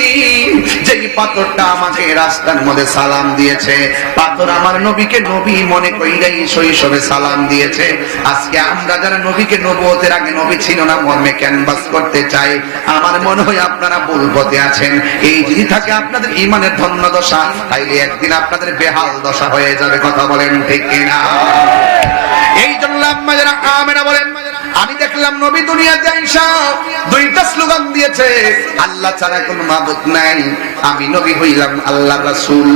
যেই পাথরটা আমাকে রাস্তার মধ্যে সালাম দিয়েছে। পাথর আমার নবীকে নবী মনে কইরাই শৈশবে সালাম দিয়েছে। আজকে আমরা যারা নবীকে নবুয়তের আগে নবী ছিল না মর্মে ক্যানভাস করতে চাই, আমার মনে হয় আপনারা ভুল পথে আছেন। এই যদি থাকে আপনাদের ঈমানের ধন্য দশা, তাইলে একদিন আপনাদের বেহাল দশা হয়ে যাবে। কথা বলেন ঠিক কিনা? এই জন্য আম্মা যারা আমেনা বলেন, আমি দেখলাম নবী দুনিয়াতে আইসা 2টা স্লোগান দিয়েছে, আল্লাহ ছাড়া কোনো মাবুদ নাই, আমি নবী হইলাম আল্লাহর রাসূল।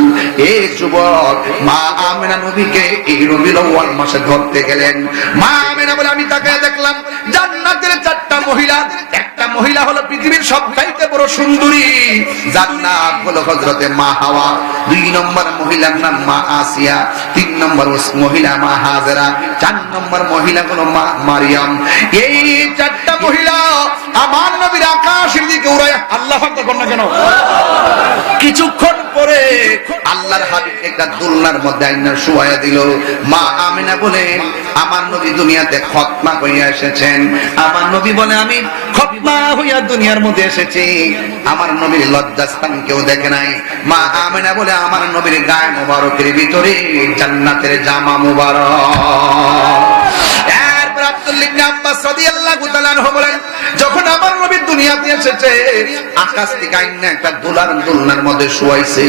এই যুবক মা আমেনা নবীকে এই রবিউল আউয়াল মাসে ধরতে গেলেন। মা আমেনা বলে, আমি তাকে দেখলাম জান্নাতের 4টা মহিলা, একটা মহিলা হলো পৃথিবীর সবচাইতে বড় সুন্দরী, যার নাম হলো হযরতে মা হাওয়া। 2 নম্বর মহিলার নাম মা আসিয়া, 3 নম্বর মহিলা মা হাজেরা, 4 নম্বর মহিলা হলো মা মারিয়াম। এই 4টা মহিলা আমার নবীর আকাশের দিকে উড়ায় আল্লাহু আকবার না কেন? কিছুক্ষণ পরে আল্লাহর হাবিব একটা দোলনার মধ্যে আইনা শুয়ায়া দিল। মা আমিনা বলেন, আমার নবী দুনিয়াতে খতমা হইয়া এসেছেন। আমার নবী বলে, আমি খতমা হইয়া দুনিয়ার মধ্যে এসেছি, আমার নবীর লজ্জাস্থান কেউ দেখে নাই। মা আমিনা বলে, আমার নবীর গায়ে মোবারকের ভিতরে জান্নাতের জামা মোবারক। আব্দুল্লাহ ইবনে আব্বাস রাদিয়াল্লাহু তাআলা আনহু বলেন, যখন আমার নবী দুনিয়াতে এসেছে, আকাশ থেকে আইনা একটা দুলনার মধ্যে শুয়াইছে।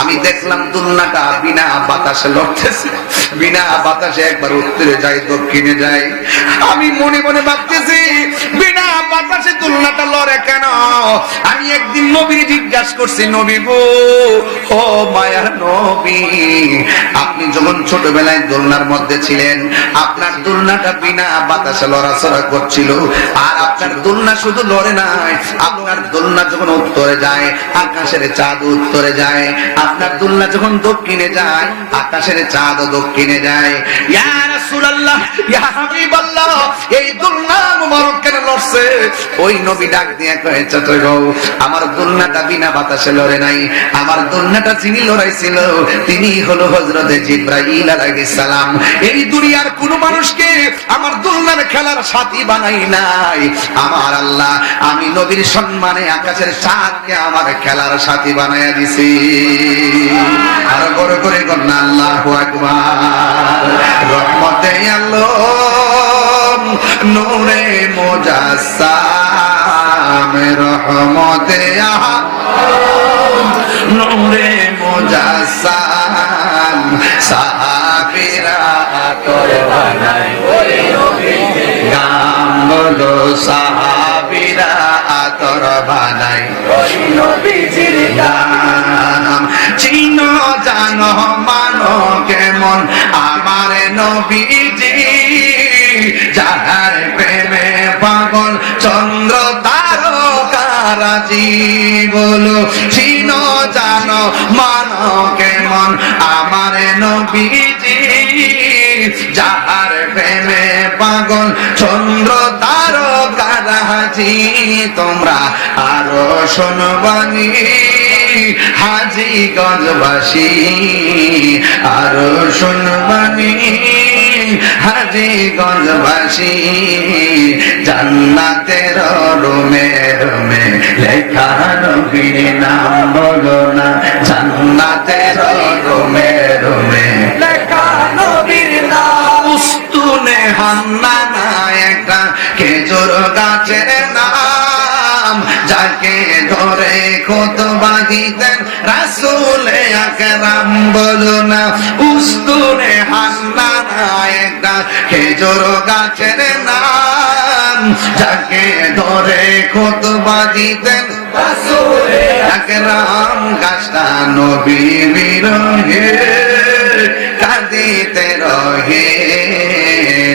আমি দেখলাম দুলনাটা বিনা বাতাসে লড়তেছে, বিনা বাতাসে একবার উত্তরে যায়, দক্ষিণে যায়। আমি মনে মনে ভাবতেছি, বিনা বাতাসে দুলনাটা লড়ে কেন? আমি একদিন নবীর জিজ্ঞাসা করছি, নবী গো, ও মায়ার নবী, আপনি যখন ছোটবেলায় দোলনার মধ্যে ছিলেন, আপনার দোলনাটা বিনা বাতাসে লড়াচড়া করছিল, আর আপনার দোলনা শুধু লড়ে নাই, আপনার দোলনা যখন উত্তরে যায়, আকাশের চাঁদ উত্তরে যায়, আপনার দোলনা যখন দক্ষিণে যায়, আকাশের চাঁদ দক্ষিণে যায়। ইয়া রাসূলুল্লাহ, ইয়া হাবিবাল্লাহ, এই দোলনা মুবারক কেন লড়ছে? ওই নবী ডাক দিয়ে কয়, ছোট গো, আমার দোলনাটা বিনা বাতাসে লড়ে নাই, আমার দোলনাটা যিনি লড়াইছিল তিনি হলো হযরত জিবরাইল আলাইহিস সালাম। এই দুনিয়ার কোন মানুষকে আমার দোলনার খেলার সাথী বানাই নাই আমার আল্লাহ। আমি নবীর সম্মানে আকাশের চাঁদকে আমার খেলার সাথী বানায়া দিছি। আর বড় করে কন্যা আল্লাহু আকবার। রহমতে আলম নূরে মুজাসসাম, রহমতে আলম নূরে মুজাসসাম, সাহাবীরা তোর বানায় ওই নবীকে, গাম বলো সাহাবীরা তোর বানায় ওই নবীজির গাম। চিনো জানো মানো কেমন আমার নবীজি, যাহার প্রেমে পাগল চন্দ্র তারকারাজি। বলো চিনো জানো মানো কেমন আমার নবীজি, যাহার প্রেমে পাগল চন্দ্র তারকারাজি। তোমরা আরো শুনবানি হাজীগঞ্জবাসী, আরো শুনবানি হাজীগঞ্জবাসী, জান্নাতের রুমে রুমে লেখা নবীর নাম। বলো না, জান্নাতের রুমে রুমে লেখা নবীর নাম। উস্তুনে হান্নানা একটা খেজুর গাছের নাম, যাকে ধরে খুতবা দিতেন রাসূল আকরাম। বলো না, উস্তুনে হান্নানা একটা খেজুর গাছের নাম, যাকে ধরে খুতবা দিতেন রাসূল আকরাম। গাছটা নবী বিরহে কাঁদিতে রহে,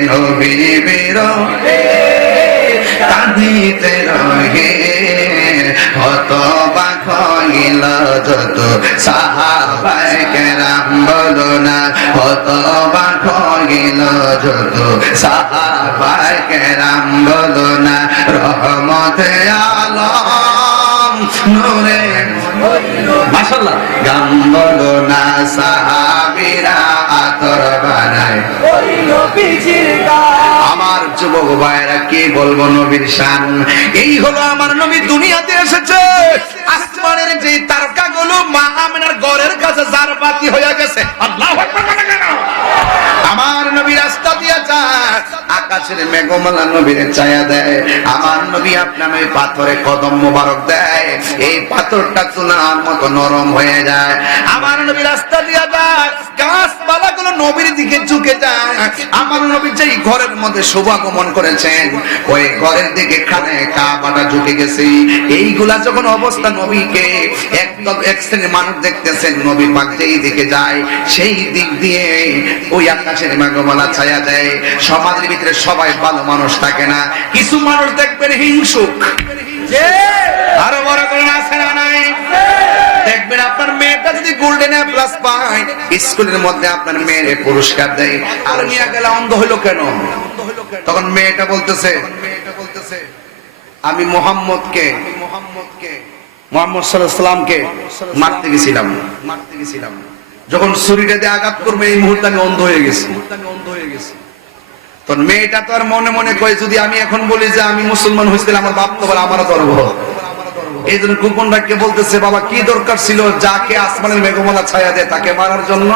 নবী বিরহে কাঁদিতে রহে। হতবাক হইল যত সাহাবায়ে কেরাম। বলো না, হতবাক হইল যত সাহাবায়ে কেরাম। বলো না, রহমতে আলম নূরে মাশাআল্লাহ গাম। বলো না, সাহাবীরা আতর বানায় ওই নবীজির গান। আমার যুবক ভাইরা কি বলবো নবীর শান। এই হলো আমার নবী দুনিয়াতে এসেছে, আসমানের যে তারকাগুলো মা আমিনার ঘরের কাছে জারবাতি হয়ে গেছে। আল্লাহু আকবার বলে কেন? আমার নবী রাস্তা দিয়ে যায়, আকাশের মেঘমালা নবীর ছায়া দেয়। আমার নবী আপনার ওই পাথরে কদম মোবারক দেয়, এই পাথরটা চুনার মতো নরম হয়ে যায়। আমার নবী রাস্তা দিয়ে যায়, গাছপালাগুলো নবীর দিকে ঝুঁকে যায়। আমার নবী যেই ঘরের মধ্যে শুভাগমন করেছেন, ওই ঘরের দিকে খানে কাবাটা ঝুঁকে গেছে। এইগুলা যখন অবস্থা, নবীকে একদম এক শ্রেণীর মানুষ দেখতেছেন, নবী পাক যেই দিকে যায় সেই দিক দিয়ে ওই আকাশের মেঘমালা ছায়া দেয়। সমাজের ভিতরে সবাই ভালো মানুষ থাকে না, কিছু মানুষ দেখবেন হিংসুক। আরো বড় করে আছে না নাই? দেখবেন আপনার মেয়েটা যদি গোল্ডেন এ প্লাস পায়, স্কুলের মধ্যে আপনার মেয়ের পুরস্কার দেয়, আর নিয়ে গেলে অন্ধ হইলো কেন? তখন মেয়েটা বলতেছে, আমি মুহাম্মদকে মুহাম্মদ সাল্লাল্লাহু আলাইহি ওয়াসাল্লামকে মারতে গেছিলাম, যখন ছুরিটা দিয়ে আঘাত করবে এই মুহূর্তে আমি অন্ধ হয়ে গেছি। তখন মেয়েটা তো আর মনে মনে কয়, যদি আমি এখন বলি যে আমি মুসলমান হয়েছিলাম, আমার বাপ তো বলে আমারও ধরব। এই জন্য কুপন ডাককে বলতেছে, বাবা কি দরকার ছিল যাকে আসমানের মেঘমালা ছায়া দেয় তাকে মারার জন্য?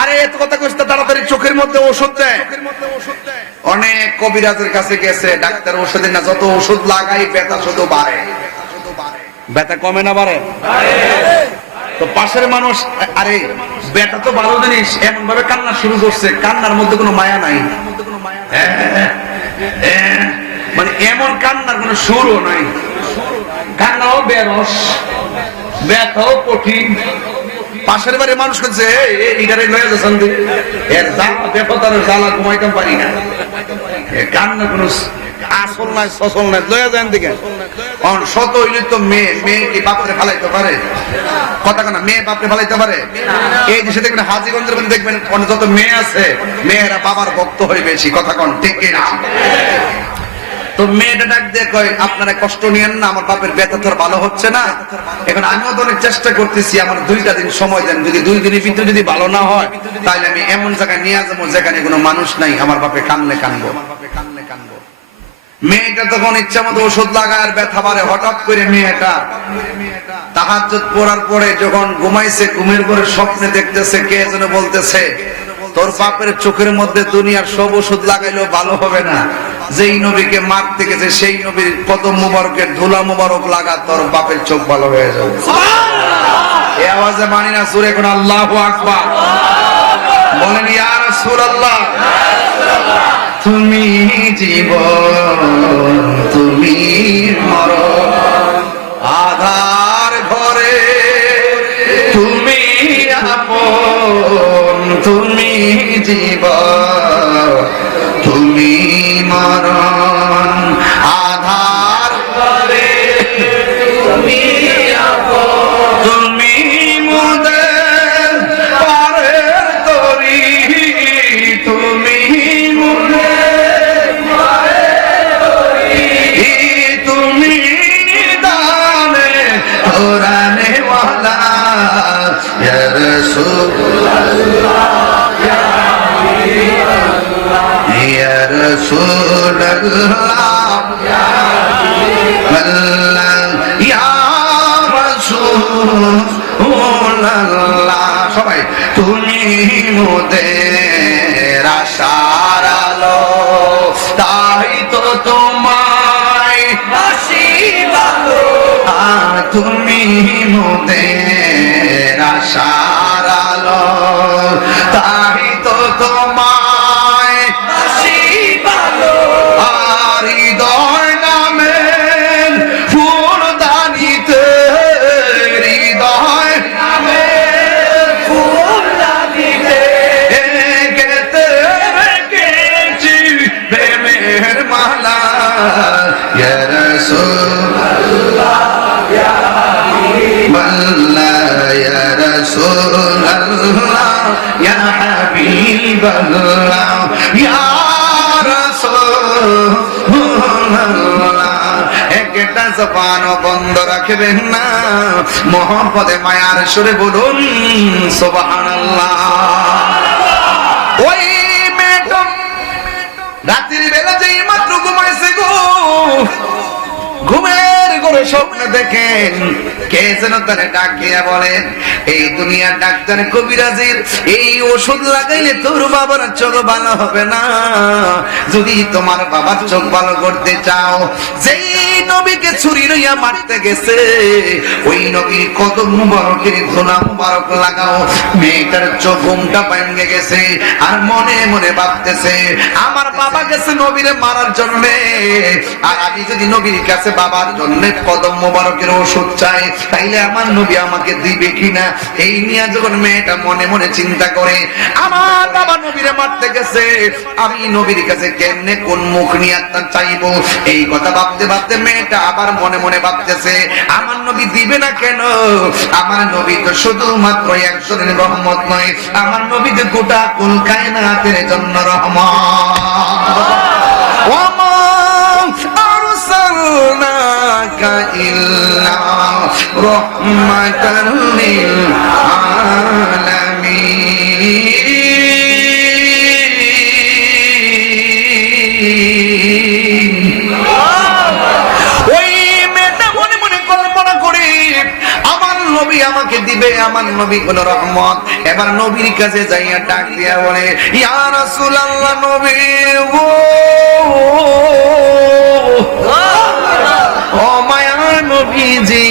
আরে এত কথা কইছ তাড়াতাড়ি চোখের মধ্যে ওষুধ দেয়। অনেক কবিরাজের কাছে গেছে, ডাক্তার ওষুধ না, যত ওষুধ লাগাই ব্যথা শুধু বাড়ে। ব্যথা কমে না বাড়ে? তো পাশের মানুষ, আরে ব্যথা তো ভালো জিনিস, এমন ভাবে কান্না শুরু করছে, কান্নার মধ্যে কোনো মায়া নাই, মানে এমন কান্নার কোনো সুরও নাই, কান্নাও বেরস, ব্যথাও কঠিন। পাশের বাড়ির মানুষ করছে এটারে লয়ে যাচ্ছেন এর বেপতার জ্বালা ঘুমাইতে পারি না, কান্না কোন আসল নাই সচল নাই, লয়ে যান দিকে। শত হইলে তো মেয়ে, মেয়ে কি বাপরে ফালাইতে পারে? কথা কেনা, মেয়ে বাপরে ফালাইতে পারে? এই দেশে দেখবেন হাজীগঞ্জের মধ্যে দেখবেন যত মেয়ে আছে, মেয়েরা বাবার ভক্ত হয়ে বেশি। কথা কন ঠিক কিনা? তো মেয়েটা ডাক দিয়ে কয়, আপনারা কষ্ট নিয়েন না, আমার বাপের ব্যথা তো ভালো হচ্ছে না, এখন আমিও তো অনেক চেষ্টা করতেছি, আমার 2টা দিন সময় দেন, যদি 2 দিনের ভিতরে যদি ভালো না হয় তাহলে আমি এমন জায়গায় নিয়ে যাবো যেখানে কোনো মানুষ নাই, আমার বাপে কানলে কানবো। মেয়েটা তখন ইচ্ছা মতো ওষুধ লাগায় আর ব্যথা বাড়ে। হঠাৎ করে মেয়েটা তাহাজ্জুদ পড়ার পরে যখন ঘুমাইছে, ঘুমের পরে স্বপ্নে দেখতেছে কে যেন বলতেছে, তোর বাপের চোখের মধ্যে দুনিয়ার সব ওষুধ লাগাইলেও ভালো হবে না, যেই নবীকে মারতে গেছে সেই নবীর কদম মুবারকের ধুলা মুবারক লাগা, তোর বাপের চোখ ভালো হয়ে যাবে। এই আওয়াজে মানি না সুরে কোন আল্লাহু আকবার বলেন, ইয়া রাসূলুল্লাহ। তুমি জীবন, তুমি মরণ, আধার ঘরে তুমি আপন, তুমি জীবন, তুমি মরণ, আধার ঘরে তুমি আপন, তুমি মোদের পারের তরি, তুমি মোদের পারের তরি, তুমি দানে কোরআনে ওয়ালা ইয়া রাসূলুল্লাহ, ইয়া রাসূলুল্লাহ, ইয়া রাসূলুল্লাহ। সবাই তুমি মোদের আশার আলো, তাই তো তোমায় বাসি ভালো, তুমি মোদের আশার আলো, তাই তো তোমায় বাসি ভালো, আর হৃদয় নামের ফুলদানিতে, হৃদয় নামের ফুলদানিতে গেতে রেখেছি প্রেমের মালা, ইয়া রাসূলুল্লাহ, ইয়া হাবিবাল্লাহ, ইয়া রাসূলুল্লাহ, ইয়া হাবিবাল্লাহ, ইয়া রাসূলুল্লাহ। একটা জবানও বন্ধ রাখবেন না, মোহাম্মদে মায়ার সুরে বলুন সুবহানাল্লাহ। ওই মেয়েটা রাতের বেলা যেই মাত্র ঘুমাইছে গো, ঘুমের ঘরে স্বপ্ন দেখেন কে যেন তারে ডাকিয়া বলেন, এই দুনিয়ার ডাক্তার কবিরাজের এই ওষুধ লাগাইলে তোর বাবার চোখ ভালো হবে না, যদি তোমার বাবার চোখ ভালো করতে চাও, যেই নবীকে ছুরি লইয়া মারতে গেছে ওই নবীর কদম মুবারকের ধুলা মুবারক লাগাও। মেয়েটার চোখ ঘুমটা ভেঙে গেছে আর মনে মনে ভাবতেছে, আমার বাবা গেছে নবীরে মারার জন্য, আর আমি যদি নবীর কাছে বাবার জন্য কদম মুবারকের ওষুধ চাই তাইলে আমার নবী আমাকে দিবে কিনা। এই নিয়ে যখন মেয়েটা মনে মনে চিন্তা করে, আমার বাবা নবীরে মারতে গেছে, আমি নবীর কাছে কেমনে কোন মুখ নিয়ে চাইবো, এই কথা ভাবতে ভাবতে মেয়েটা আবার মনে মনে ভাবতেছে, আমার নবী দিবে না কেন, আমার নবী তো শুধুমাত্র একজনের রহমত নয়, আমার নবী তো গোটা কুল কায়নাতের জন্য রহমত। ইল্লা রাহমাতাল লিল আলামিন। ওই মেয়েটা মনে মনে কল্পনা করে, আমার নবী আমাকে দিবে, আমার নবী কোন রহমত। এবার নবীর কাছে যাইয়া ডাক দিয়া বলে, ইয়া রাসূলুল্লাহ, নবী গো, ও মায়ার নবীজি,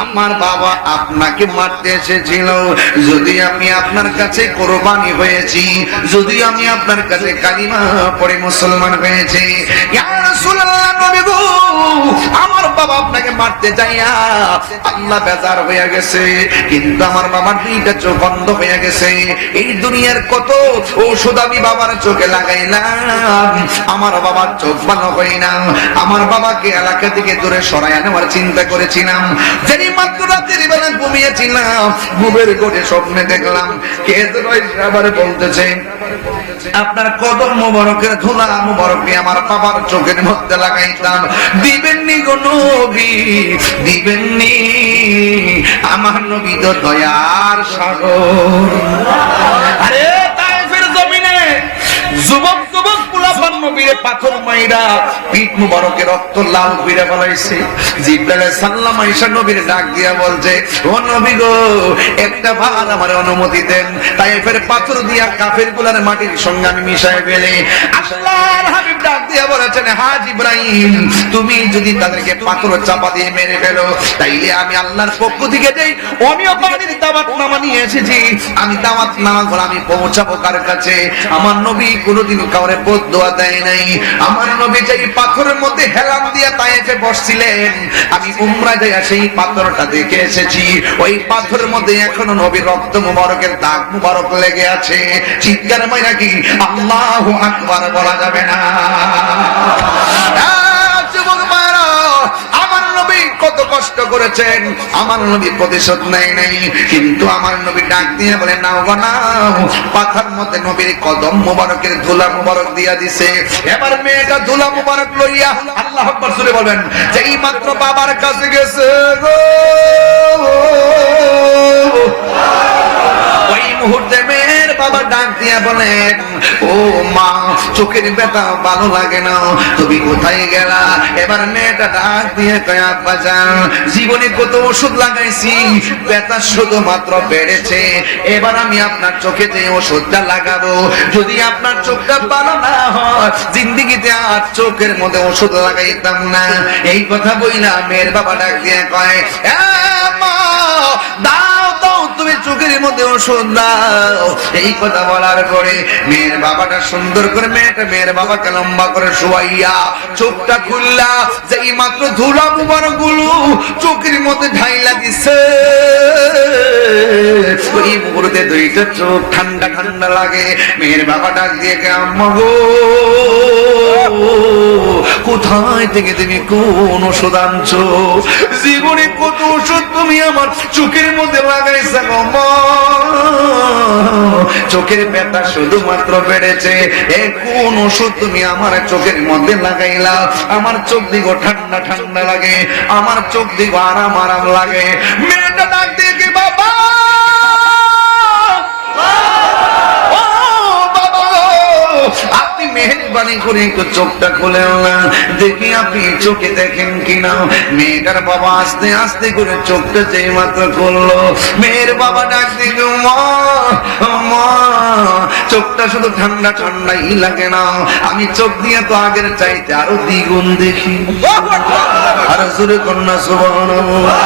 আমার বাবা আপনাকে মারতে এসেছিল। যদি আমি আপনার কাছে কোরবানি হয়েছি, যদি আমি আপনার কাছে কালিমা পড়ে মুসলমান হয়েছি, ইয়া রাসূলুল্লাহ নবী গো, আমার বাবা আপনাকে মারতে যাইয়া আল্লাহ বেজার হয়ে গেছে, কিন্তু আমার বাবার দুইটা চোখ বন্ধ হয়ে গেছে। এই দুনিয়ার কত ঔষধ আমি বাবার চোখে লাগাইলাম, আমার বাবার চোখ ভালো হয় না। আমার বাবাকে এলাকা থেকে দূরে সরাই নেওয়ার চিন্তা করেছিলাম। যেই মাত্র রাতের বেলা ঘুমিয়েছিলাম, ঘুমের ঘরে স্বপ্নে দেখলাম কে যেন আবার বলতেছে, আপনার কদম মোবারকের ধুলা মোবারকে আমার বাবার চোখের মধ্যে লাগাইতাম। দিবেননি গো নবী, দিবেননি। আমার নবী তো দয়ার সাগর। আরে তায়েফের জমিনে যুবক যুবক পোলাপান নবীরে পাথর মাইরা পিঠ মুবারকে রক্ত লাল কইরা ফলাইছে। জিবরাইল আলাইহিস সালাম আয়েশা নবীর ডাক দিয়া বলছে, ও নবী গো, একটা বার আমার অনুমতি দেন, তায়েফের পাথর দিয়া কাফেরগুলোর মাটির সঙ্গে আমি মিশায় ফেলে। আল্লাহর হাবিব ডাক দিয়া বলেছেন, হ্যাঁ জিবরাইল, তুমি যদি তাদেরকে পাথর চাপা দিয়ে মেরে ফেলো, তাইলে আমি আল্লাহর পক্ষ থেকে যাই আমিও পানির দাওয়াত নামা নিয়ে এসেছি। আমি দাওয়াত নামাগুলো আমি পৌঁছাবো কার কাছে? আমার নবী কোনদিন কাউরে বদদোয়া দেয় নাই। আমার নবী যেই পাথরের মধ্যে হেলাম দিয়া তায়েফে বসছিলেন, আমি উমরা যাইয়া সেই পাথরটা দেখে এসেছি। ওই পাথরের মধ্যে এখনো নবীর রক্ত মুবারকের দাগ মুবারক লেগে আছে। চিৎকার মাইরা কি আল্লাহু আকবার বলা যাবে না? কত কষ্ট করেছেন, আমার নবী প্রতিশোধ নেয় নাই, কিন্তু আমার নবী ডাক দিয়ে বলে, নাও গো নাও। পাথার মধ্যে নবীর কদম মুবারকের ধুলা মুবারক দিয়া দিছে। এবার মেয়েটা ধুলা মুবারক লইয়া আল্লাহু আকবার জোরে বলেন, যেই মাত্র বাবার কাছে গেছে গো, ওই মুহূর্তে মেয়ের বাবা ডাক দিয়া বলেন, ও মা, চোখের ব্যথা ভালো লাগে না, তুমি কোথায় গেলা? এবার মেয়েটা ডাক দিয়ে কয়, আব্বা জান, জীবনে কত ওষুধ লাগাইছি, ব্যথা শুধুমাত্র বেড়েছে। এবার আমি আপনার চোখে যে ওষুধটা লাগাবো, যদি আপনার চোখটা ভালো না হয়, জিন্দেগিতে আর চোখের মধ্যে ওষুধ লাগাইতাম না। এই কথা বইলা মেয়ের বাবা ডাক দিয়ে কয়, মা, দাও দাও, তুমি চোখের মধ্যে ওষুধ দাও। এই কথা বলার পরে মেয়ের বাবাটা সুন্দর করে মেয়ের বাবাকে লম্বা করে শোয়াইয়া চোখটা খুললা, যেই মাত্র ধুলা মুবারক গুলো চোখের মধ্যে ঢাইলা দিছে, ওই মুহূর্তে দুইটা চোখ ঠান্ডা ঠান্ডা লাগে। মেয়ের বাবা ডাক দিয়ে, আম্মা গো, কোথায় থেকে তুমি কোন ওষুধ আনছো? জীবনে কত ওষুধ তুমি আমার চোখের মধ্যে লাগাইছো গো মা, চোখের ব্যথা শুধুমাত্র বেড়েছে। কোন ওষুধ তুমি আমার চোখের মধ্যে লাগাইলা? আমার চোখ দিগো ঠান্ডা ঠান্ডা লাগে, আমার চোখ দিগো আরাম আরাম লাগে। মেয়েটা ডাক দিয়ে, কি বাবা, আপনি মেহেরবানি করে একটু চোখটা খুলে দেখি, আপনি চোখে দেখেন কিনা। মেয়েটার বাবা আস্তে আস্তে করে চোখটা যেই মাত্র খুললো, মেয়ের বাবা ডাক দিল, মা, মা, চোখটা শুধু ঠান্ডা ঠান্ডাই লাগে না, আমি চোখ দিয়ে তো আগের চাইতে আরো দ্বিগুণ দেখি। আরো জোরে কন্যা সুবহানাল্লাহ,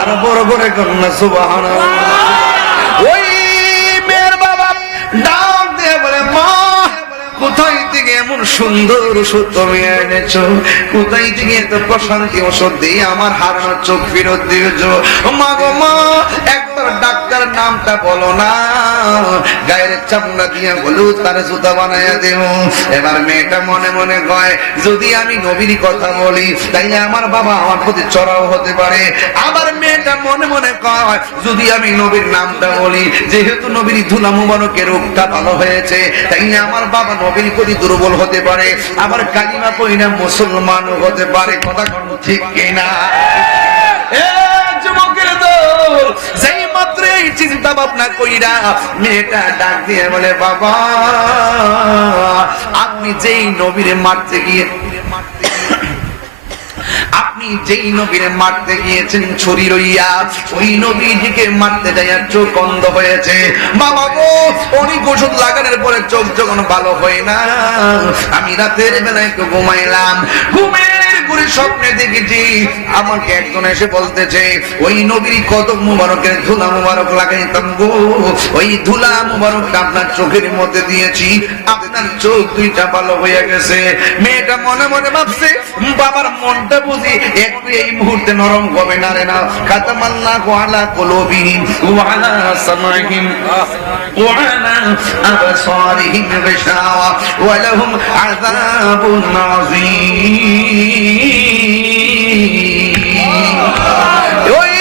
আরো বড় করে কন্যা সুবহানাল্লাহ। ওই মেয়ের বাবা ডাক দিয়ে বলে, মা, কোথায় থেকে এমন সুন্দর ওষুধ তুমি এনেছো? কোথায় থেকে এত প্রশান্তি ওষুধ দিয়ে আমার হারানোর চোখ ফেরত দিয়েছো? মা গো মা, একবার ডাক্তার নামটা বলো না, গায়ের চামড়া দিয়ে হলুদ তার জুতা বানাইয়া দেব। এবার মেয়েটা মনে মনে কয়, যদি আমি নবীর কথা বলি তাইলে আমার বাবা আমার প্রতি চড়াও হতে পারে। আবার মেয়েটা মনে মনে কয়, যদি আমি নবীর নামটা বলি, যেহেতু নবীর ধুলা মুবারকের রোগটা ভালো হয়েছে, তাইলে আমার বাবা নবীর প্রতি দুর্বল হতে পারে, আবার কালিমা পড়িনা মুসলমান হতে পারে। কথা ঠিক কিনা? যুবকের দল, যেই মাত্র এই চিন্তা ভাবনা কইরা মেয়েটা ডাক দিয়ে বলে, বাবা, আপনি যেই নবীরে মারতে গিয়ে আপনি আপনি যেই নবীরে মারতে গিয়েছেন ছুরি লইয়া, ওই নবীজিকে মারতে যাইয়া চোখ অন্ধ হয়েছে। বাবা গো, অনেক ওষুধ লাগানোর পরে চোখ যখন ভালো হয় না, আমি রাতের বেলায় একটু ঘুমাইলাম, ঘুমের ঘুরে স্বপ্নে দেখেছি আমাকে একজন এসে বলতেছে ওই নবীর কদম মুবারকের ধুলা মুবারক লাগাইতাম গো, ওই ধুলা মুবারকটা আপনার চোখের মধ্যে দিয়েছি, আপনার চোখ দুইটা ভালো হয়ে গেছে। মেয়েটা মনে মনে ভাবছে বাবার মনটা বুঝি একটু এই মুহূর্তে নরম হবে না রে না। খাতামাল্লাহু আলা কুলুবিহিম ওয়া আলা সামাইহিম ওয়া আলা আবসারিহিম গিশাওয়া ওয়া লাহুম আযাবুন আযীম। ওই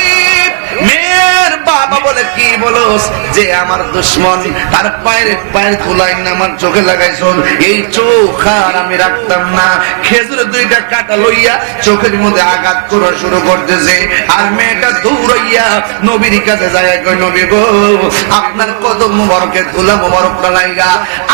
মেয়ের বাবা বলে কি বলোস যে আমার দুশ্মন তার পায়ের ধুলাই না আমার চোখে লাগাইছ, এই চোখ আর আমি রাখতাম না। খেজুরের দুইটা কাটা লইয়া চোখের মধ্যে আঘাত করা শুরু করতেছে, আর মেয়েটা দৌড়াইয়া নবীর কাছে যায়, কই নবী গো আপনার কদম মুবারকের ধুলা মুবারকটা লাইগা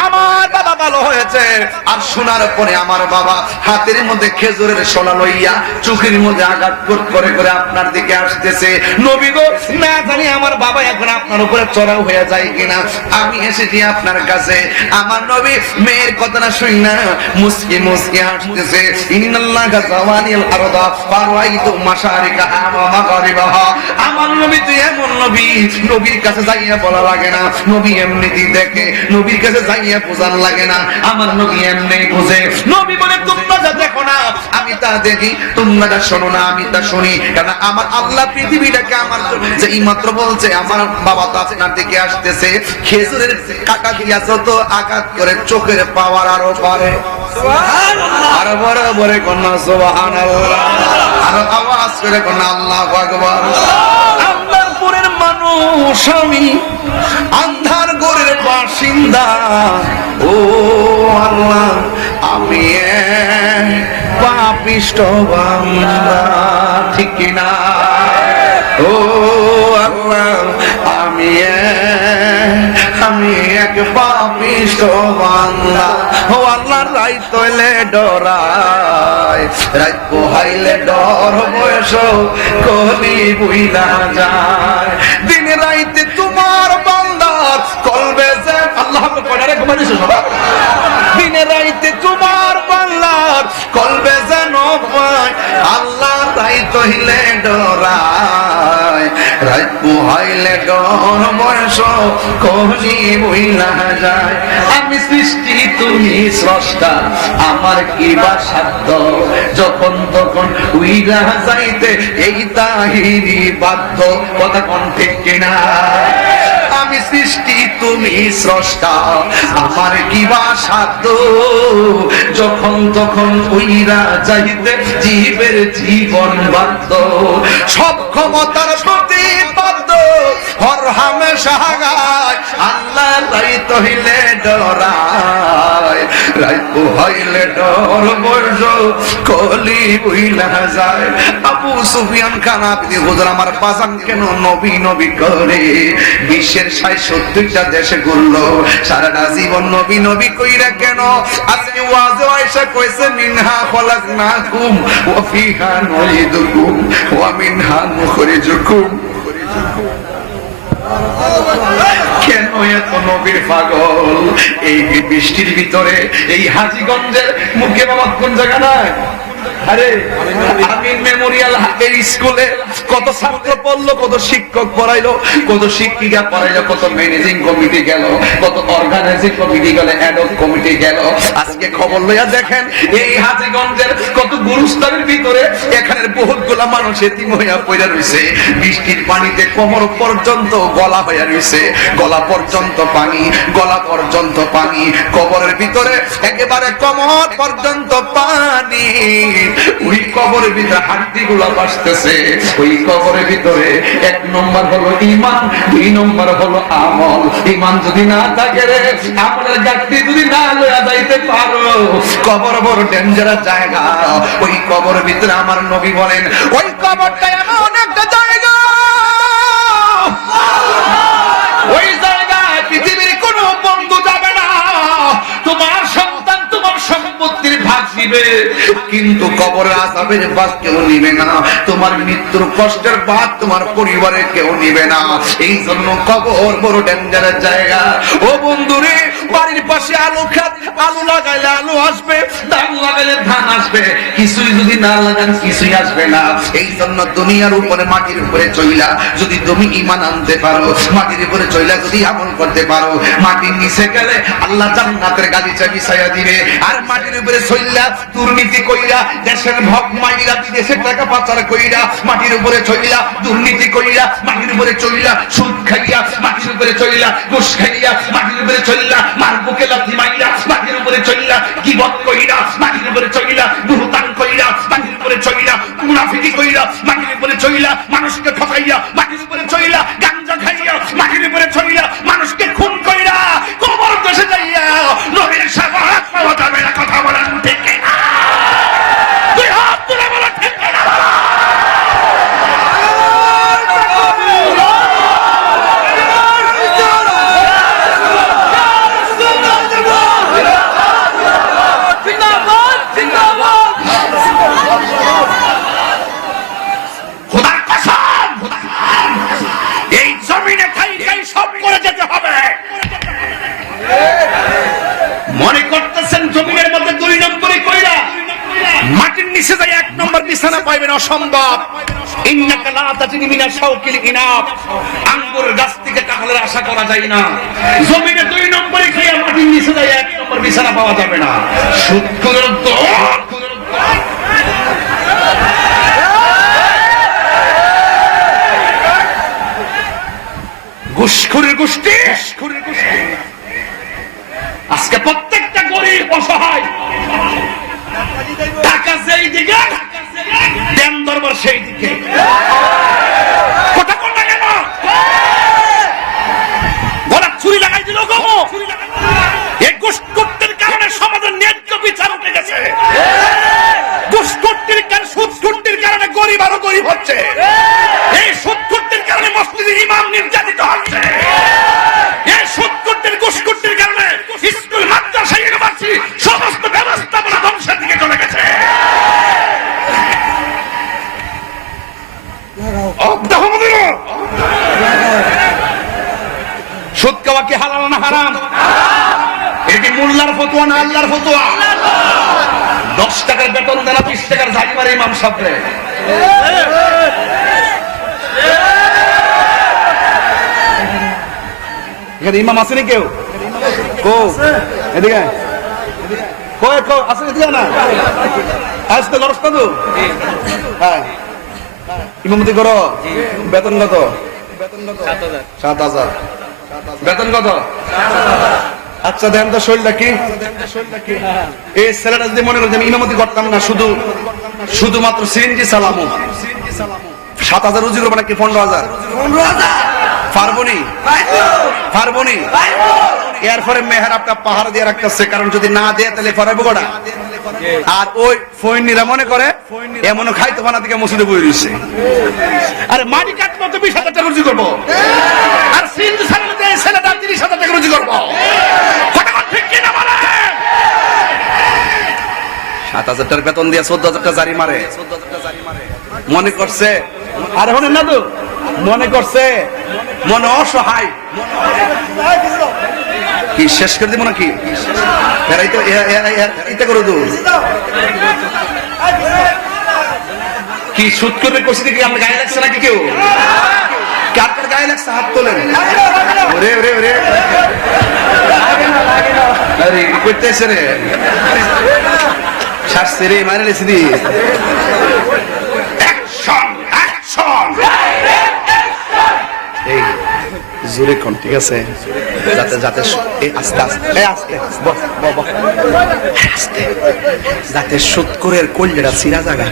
আমার বাবা ভালো হয়েছে। আর শোনার পরে আমার বাবা হাতের মধ্যে খেজুরের শোলা লইয়া চোখের মধ্যে আঘাত করে করে আপনার দিকে আসতেছে। নবী গো না জানি আমার বাবা এখন আপনার উপরে চড়াও হয়ে যায় কিনা, আমি এসেছি আপনার কাছে। আমার নবী মেয়ের কথাটা শুনি না মুসকি মুসকি হাসতেছে। ইন্নাল্লাহা যাওয়ানিল আরদা ফারাইতু মাশারিকাহা ওয়া মাগারিবাহা। আমার নবী তো এমন নবী, নবীর কাছে যাইয়া বলা লাগে না, নবী এমনিতেই দেখে, নবীর কাছে যাইয়া বোঝান লাগে না, আমার নবী এমনি বুঝে। নবী বলে তোমরা যা দেখো না আমি তা দেখি, তোমরা যা শোনো না আমি তা শুনি, কারণ আমার আল্লাহ পৃথিবীটাকে আমার যে মাত্র বলছে আমার বাবা তো আপনার দিকে আসতেছে। খেজুরের কাটা দিয়া যত আঘাত করে চোখের পাওয়ার আরো পারে, আরো বড় বড় কন্যা সুবহানাল্লাহ, আরো আওয়াজ করে কন্যা আল্লাহু আকবার। আল্লাহপুরের মানুষ আমি, আন্ধার গোরের বাসিন্দা, ও আল্লাহ আমি পাপিষ্ঠ বান্দা, ঠিক কিনা? ও আল্লাহ আমি এক পাপিষ্ঠ বান্দা। ও আল্লাহ রাইত হইলে ডরাই, রাইত পোহাইলে ডর বয়স কলি বুইলা যায়, দিন রাইতে তোমার বান্দার কলবে যে আল্লাহ কয়টারে ঘুমাইছো সবাই, দিনে রাইতে তোমার বান্দার কলবে যেন পায়, আল্লাহ রাইত হইলে ডরাই, রাইত পোহাইলে ডর বয়স কলি বুইলা যায়। আমি সৃষ্টি তুমি স্রষ্টা, আমার কি বা সাধ্য, যখন তখন উইলা যাইতে এই তাহিরি বাধ্য, কথা কোন ঠিক কিনা? আমি সৃষ্টি তুমি স্রষ্টা, আমার কি বা সাধ্য, যখন তখন উইরা যাইতে জীবের জীবন বাধ্য, সব ক্ষমতার প্রতিপাদ্য হর হামেশা গায়, আল্লাহ রাইত হইলে ডরায়, রাইত হইলে ডর বর্জ কলি বুইলা যায়। আবু সুফিয়ান খান আপনি হুজুর আমার বাজান কেন নবী নবী করে বিশ্বের ৬৭টা দেশে ঘুরলো, সারাটা জীবন নবী নবী কইরা কেন? আজকে ওয়াজে আয়েশা কইছে মিনহা খলাকনাকুম ওয়া ফিহা নুইদুকুম ওয়া মিনহা নুখরিজুকুম। কেন এত নবীর পাগল এই বৃষ্টির ভিতরে, এই হাজীগঞ্জের মুখে বাবা কোন জায়গা নাই? আরে আমিন মেমোরিয়াল হাতের স্কুলে কত ছাত্র পড়লো, কত শিক্ষক পড়াইলো, কত শিক্ষিকা পড়াইলো, কত ম্যানেজিং কমিটি গেল, কত অর্গানাইজিং কমিটি গেল, অ্যাডক কমিটি গেল। আজকে খবর লইয়া দেখেন এই হাজীগঞ্জের কত গুরুস্থানের ভিতরে এখানের বহুতগুলা মানুষ এতিম হইয়া পড়ে রইছে, বৃষ্টির পানিতে কোমর পর্যন্ত গলা হইয়া রইছে, গলা পর্যন্ত পানি, গলা পর্যন্ত পানি, কবরের ভিতরে একেবারে কোমর পর্যন্ত পানি। ওই কবরের ভিতরে হাড্ডি গুলা বাসতেছে, ওই কবরের ভিতরে ১ নম্বর হলো ঈমান, ২ নম্বর হলো আমল। ঈমান যদি না থাকে রে, আমলের গাঠি যদি না লইয়া যাইতে পারো, কবর বড় ডেঞ্জারাস জায়গা। ওই কবরের ভিতরে আমার নবী বলেন ওই কবরটা এমন একটা জায়গা, ওই জায়গায় পৃথিবীর কোনো বন্ধু যাবে না, তোমার সন্তান তোমার সম্পত্তির ভাগ নিবে, কিন্তু কবরের আযাবের ভাগ কেউ নিবে না। তোমার মৃত্যুর কষ্টের ভাগ তোমার পরিবারে কেউ নিবে না। এই জন্য কবর বড় ডেঞ্জারের জায়গা। ও বন্ধুরে, বাড়ির পাশে আলু লাগাইলে আলু আসবে, ধান লাগাইলে ধান আসবে, কিছুই যদি না লাগান কিছুই আসবে না। এই জন্য দুনিয়ার উপরে মাটির উপরে চইলা যদি তুমি ঈমান আনতে পারো, মাটির উপরে চইলা যদি আমল করতে পারো, মাটির নিচে গেলে আল্লাহ জান্নাতের গালিচা বিছাইয়া দিবে। আর মাটির উপরে চইলা দুর্নীতি কইরা, দেশের ভোগ মাইরা, বিদেশের টাকা পাচার কইরা, মাটির উপরে চইলা দুর্নীতি কইরা, মাটির উপরে চইলা সুদ খাইয়া, মাটির উপরে চইলা ঘুষ খাইয়া, মাটির উপরে চইলা মার বুকে লাথি মাইরা, মাটির উপরে চইলা গীবত কইরা, মাটির উপরে চইলা বুহতান কইরা, মাটির উপরে চইলা মুনাফিকি কইরা, মাটির উপরে চইলা মানুষকে ঠকাইয়া, মাটির উপরে চইলা গাঞ্জা খাইয়া, মাটির উপরে চইলা মানুষকে খুন কইরা, কবর দেশে যাইয়া নবীর শাফাআত পাওয়া যাবে না। কথা বলেন ঠিক কিনা? দুই হাত তুলে বলেন ঠিক কিনা? এই জমিনে খাই সব করে যেতে হবে। মনে করতেছেন জমিনের মধ্যে 2 নম্বরই কইরা মাটির নিচে যাই 1 নম্বর বিছানা পাইবেন, অসম্ভব। ইন্নাকা লা তাজরি মিনাশ শাওকিল ইনাব, আঙ্গুর গাছ থেকে কাঁঠালের আশা করা যায় না। জমিনে 2 নম্বরই খাইয়া মাটির নিচে যাই 1 নম্বর বিছানা পাওয়া যাবে না। সুদখোরের দল, ঘুষখোরের গোষ্ঠী, আজকে প্রত্যেকটা গরিব অসহায়, টাকা যেই দিকে দেন দরবার সেই দিকে। কথা কোন না কেন? গলা ছুরি লাগাই দিল গো। এই ঘুষখোরদের কারণে সমাজের ন্যায্য বিচার উঠে গেছে। ঘুষখোরদের কারণে, সুদখোরদের কারণে গরিব আরো গরিব হচ্ছে। এই সুদখোরদের কারণে মসজিদের ইমাম নির্যাতিত হচ্ছে। এই সুদখোরদের, ঘুষখোরদের কারণে স্কুল, মাদ্রাসা, ইউনিভার্সিটি সমস্ত ব্যবস্থাপনা ধ্বংসের দিকে চলে গেছে। সুদ খাওয়া কি হালাল না হারাম? এটা কি মোল্লার ফতোয়া না আল্লাহর ফতোয়া? 10 টাকার বেতন দেনা 20 টাকার ঝাড়ি মারে ইমাম সাহেবরে। এখানে ইমাম আসেনি কেউ? কো এদিকে কয় কো আসেনি দিয়া না? আজ তো লড়স না তো? হ্যাঁ, ইমামতি করো। বেতন কত? 7,000। বেতন কত? আচ্ছা দেন তো শরীরটা কি? এই ছেলেটা যদি মনে করে যে আমি ইমামতি করতাম না, শুধুমাত্র সিএনজি চালামো, 7,000 রুজি করবো নাকি 15,000? পারবনি। এরপরে মেহরাবটা পাহাড় দিয়ে রাখতেছে, কারণ যদি না দেয় তাহলে পারবো কটা। আর ওই ফইনিরা মনে করে এমনও খাইতে পানা থেকে মসজিদে বই রয়েছে। আরে মাটি কাটবো তো 20,000 টাকা রুজি করবো, আর সিএনজি চালাতে ছেলেটা 30,000 টাকা রুজি করবো। ঠিক কিনা বলেন? 7,000 টাকার বেতন দিয়ে 14,000 টাকা জারি মারে। মনে করছে, আরে হলেন না তো, মনে করছে মনে অসহায়, কি শেষ করে দিব নাকি? করে দু কি সুদ করবে কষি থেকে আমরা গায়ে লাগছে নাকি? কেউ কার কার গায়ে লাগছে হাত তোলেন। ওরে ওরে ওরে, আরে করতেছে রে, শাস্তি রে, মারে লেছি দি। এই জোরে কোন, ঠিক আছে? যাতে যাতে আস্তে আস্তে আস্তে আস্তে, যাতে সুদখোরের কল্যাণটা সিরা জায়গা।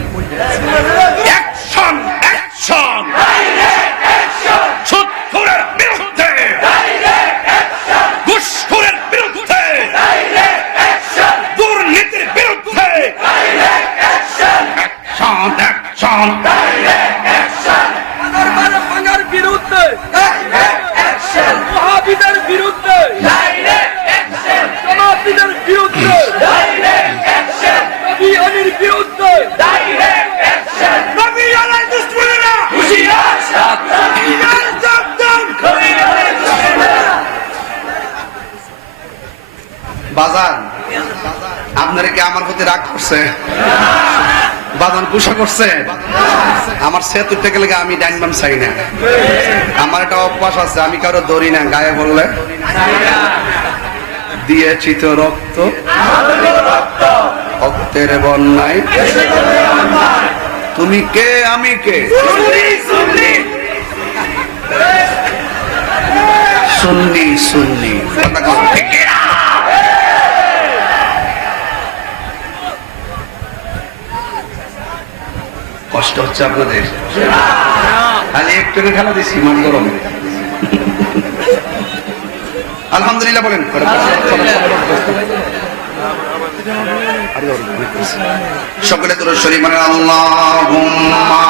অ্যাকশন অ্যাকশন, সুদখোরের বিরুদ্ধে, ঘুষখোরের বিরুদ্ধে, দুর্নীতির বিরুদ্ধে অ্যাকশন অ্যাকশন, ভাঙার বিরুদ্ধে ওয়াহাবিদের বিরুদ্ধে, জামাতিদের বিরুদ্ধে, রাগ করছে, বাদান কুষা করছে। আমার সেত উঠতে গেলে আমি ডাইন বাম চাই না। আমার একটা অভ্যাস আছে, আমি কারো ধরি না, গায়ে বললে দিয়েছি তো রক্ত, রক্তের বন্যায় তুমি কে আমি কে, সুন্নি সুন্নি কথা কও ঠিক না। কষ্ট হচ্ছে আপনাদের? খালি একটু খেলা দিচ্ছি মান গরম। আলহামদুলিল্লাহ বলেন। সকলে তোর শরীফ মানে আল্লাহুম্মা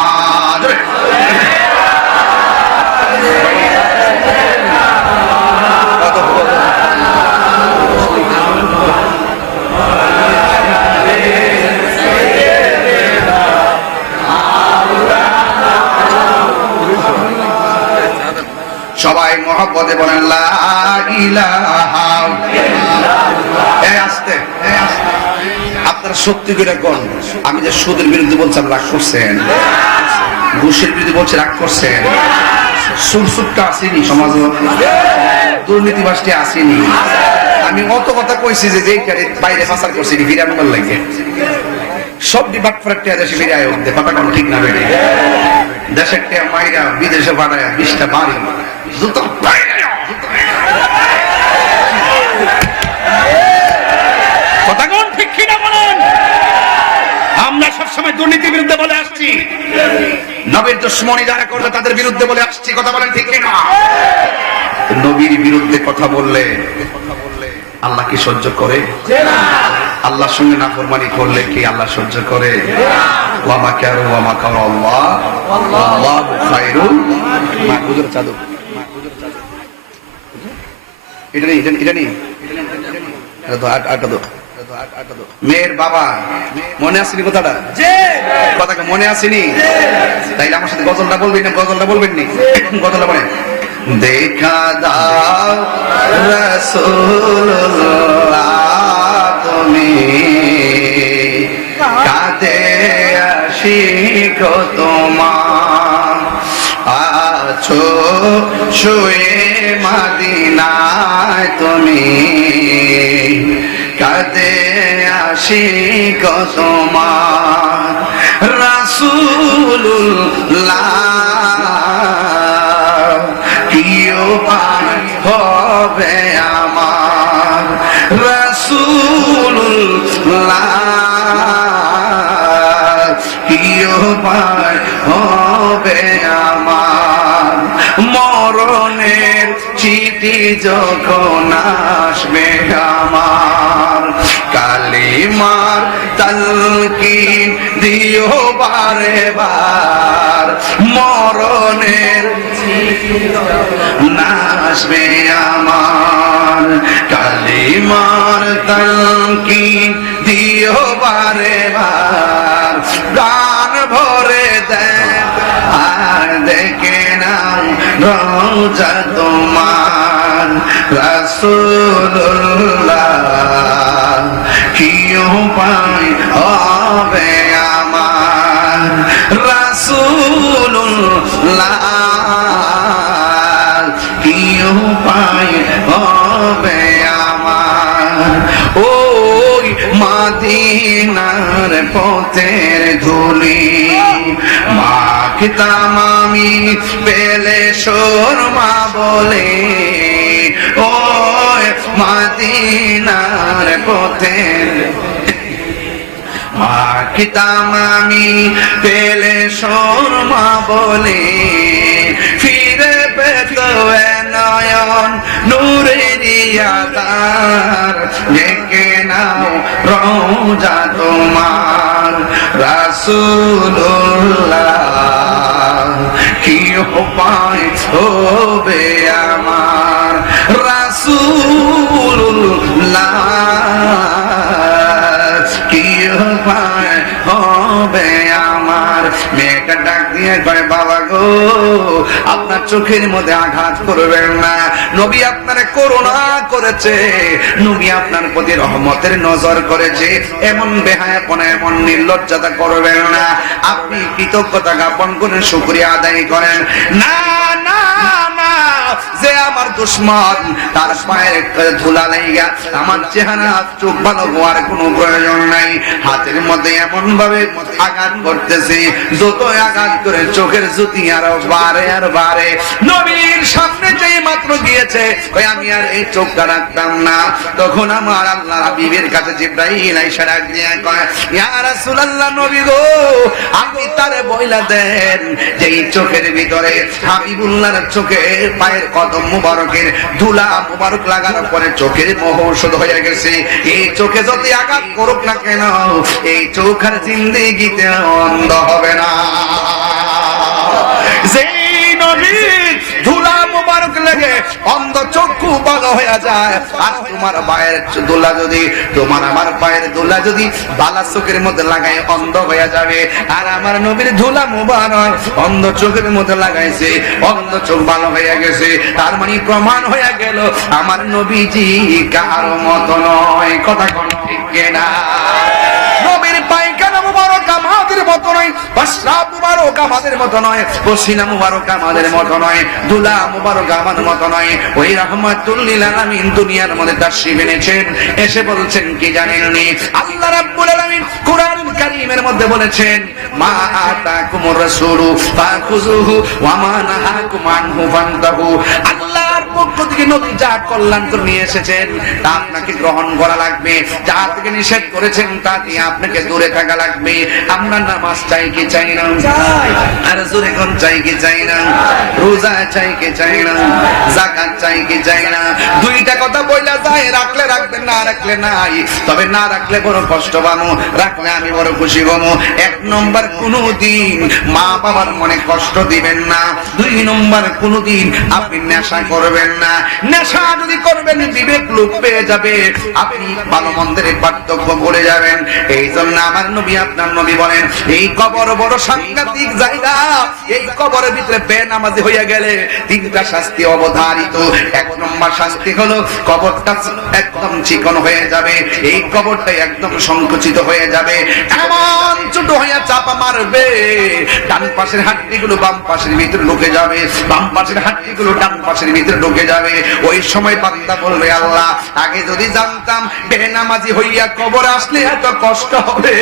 সবাই মহব্বতে বলেন লা ইলাহা ইল্লাল্লাহ। এই আস্তে আপনারা সত্যি করে কোন, আমি যে সুদের বিরুদ্ধে বলছিলাম রাগ করছেন, ঘুষের বিরুদ্ধে বলছে রাগ করছেন, সুরসুটটা আসেনি সমাজ, দুর্নীতিবাসটি আসেনি। আমি অত কথা কইছি যে বাইরে পাচার করছি ফিরে আমার লাগে সব ডিপার্টমেন্টে দেশে ফিরে আয় উঠতে কথা কোন ঠিক না বেড়ে দেশের মাইরা বিদেশে পাঠায় 20টা বাড়ি জুতো কথা কোন ঠিক কিনা বলেন। আমরা সবসময় দুর্নীতির বিরুদ্ধে বলে আসছি, নবীর দুশ্মনী যারা করলে তাদের বিরুদ্ধে বলে আসছি, কথা বলেন ঠিক কিনা। নবীর বিরুদ্ধে কথা বললে আল্লাহ কি সহ্য করে? আল্লাহর সঙ্গে নাফরমানি করলে কি আল্লাহ সহ্য করে? ওয়া মাকারু ওয়া মাকার আল্লাহ আল্লাহু খায়রুল মাকিরিন। চাদু এটা নেই, এটা নেই, এটা তো আটটা তো। মেয়ের বাবা মনে আসেনি কথাটা? কথাটা মনে আসেনি? তাইলে আমার সাথে গজলটা বলবেন না? গজলটা বলবেন নি? গজলটা বলেন। দেখা দাও রাসূলুল্লাহ তুমি কাঁদে আশিক তোমার, আছো শুয়ে মদিনায় তুমি কাঁদে আশিক তোমার, রাসূলুল্লাহ হবে আমার, রাসূলুল্লাহ কি উপায় হবে আমার, মরণের চিঠি যখন আসবে আমার, কালিমার তালকিন দিও বারে বার, মরণের আসবে আমার, কালিমার তালকিন দিও বারে বার, গান ভরে দেন আর দেখে নাও রওজা তোমার, রাসূলুল্লাহ কি উপায় হবে আমার, রাসূলুল্লাহ কি উপায় হবে আমার, ওই মদিনার পথের ধুলি মাখতাম আমি পেলে শর্মা বলে, ওই মদিনার পথের মাখতাম আমি পেলে শর্মা বলে, ফিরে পেত নয়ন নূরের আধার, দেখে নাও রওজা তোমার, রাসূলুল্লাহ কি উপায় হবে আমার, রাসূলুল্লাহ কি উপায় হবে আমার, মেয়েটা ডাক দিয়ে কয় বাবা গো আপনার চোখের মধ্যে আঘাত করবেন না, নবী আপনারে করুণা করেছে, নবী আপনার প্রতি রহমতের নজর করেছে, এমন বেহায়াপনা এমন নির্লজ্জতা করবেন না, আপনি কৃতজ্ঞতা জ্ঞাপন করেন, শুকরিয়া আদায় করেন। না না না, যে আমার দুশমন তার পায়ের ধুলা লাইগা আমার চেহারা চোখ ভালো হওয়ার কোনো প্রয়োজন নাই, হাতের মধ্যে এমন ভাবে আঘাত করতেছে, যত আঘাত করে চোখের জ্যোতি আরো বাড়ে আর বাড়ে। নবীর সামনে যেই মাত্র গিয়েছে ওই আমি আর এই চোখটা রাখতাম না, তখন আমার আল্লাহ হাবিবের কাছে জিবরাইল আইসা ডাক দিয়ে কয় ইয়া রাসূলুল্লাহ নবী গো আপনি তারে বইলা দেন যে এই চোখের ভিতরে হাবিবুল্লাহর চোখে পায়ের কদম মুবারকের ধুলা মুবারক লাগার পরে চোখের মোহ ঔষধ হয়ে গেছে, এই চোখে যদি আঘাত করুক না কেন এই চোখ আর জিন্দেগিতে অন্ধ হবে না। যেই নবীর ধুলা মুবারক লেগে অন্ধ চক্ষু ভালো হয়ে যায়, আর তোমার পায়ের ধুলা যদি তোমার আমার পায়ের ধুলা যদি বালা চোখের মধ্যে লাগায় অন্ধ হয়ে যাবে, আর আমার নবীর ধুলা মুবারক অন্ধ চোখের মধ্যে লাগাইছে অন্ধ চোখ ভালো হয়ে গেছে, তার মানে প্রমাণ হয়ে গেল আমার নবীজি কারো মত নয়। কথা কোন ঠিক কিনা? নবীর পায়খানা মুবারক আমাদের মত নয়, প্রস্রাব মুবারক আমাদের মত নয়, পসিনা মুবারক আমাদের মত নয়, ধুলা মুবারক আমার মত নয়। ওই রাহমাতুল লিল আলামিন দুনিয়ার মধ্যে তাশরীফ এনেছেন, এসে বলছেন কি জানেননি? আল্লাহ রাব্বুল আলামিন কোরআনুল কারীমের মধ্যে বলেছেন মা আতাকুমুর রাসূলু ফাখুযুহু ওয়া মা নাহাকুম আনহু ফান্তাহু। আল্লাহর পক্ষ থেকে নবী যা কল্যাণ করে নিয়ে এসেছেন তা আপনাকে গ্রহণ করা লাগবে, যা থেকে নিষেধ করেছেন তা দিয়ে আপনাকে দূরে থাকা লাগবে। আমরা নামাজ চাই কি চাই না? আর জোরে কোন চাই কি চাই না? রোজা চাই কি চাই না? যাকাত চাই কি চাই না? দুইটা কথা বইলা যায়, রাখলে রাখবেন না রাখলে নাই, তবে না রাখলে বড় কষ্ট পাবো, রাখলে আমি বড় খুশি হবো। এক নম্বর কোনদিন মা বাবার মনে কষ্ট দিবেন না, দুই নম্বর কোনদিন আপনি নেশা করবেন না, নেশা যদি করবেন বিবেক লোপ পেয়ে যাবে, আপনি ভালো মন্দের পার্থক্য ভুলে যাবেন। এই জন্য আমার নবী আপনার নবী বলেন এই কবর বড় সাংঘাতিক জায়গা, এই কবরের ভিতরে বেনামাজি হইয়া গেলে তিনটা শাস্তি অবধারিত। এক নম্বর শাস্তি হলো কবরটা একদম চিকন হয়ে যাবে, এই কবরটা একদম সংকুচিত হয়ে যাবে, এমন ছোট হইয়া চাপা মারবে, ডান পাশের হাড্ডিগুলো বাম পাশের ভিতরে ঢুকে যাবে, বাম পাশের হাড্ডিগুলো ডান পাশের ভিতরে ঢুকে যাবে। ওই সময় বান্দা বলবে আল্লাহ আগে যদি জানতাম বেনামাজি হইয়া কবর আসলে এত কষ্ট হবে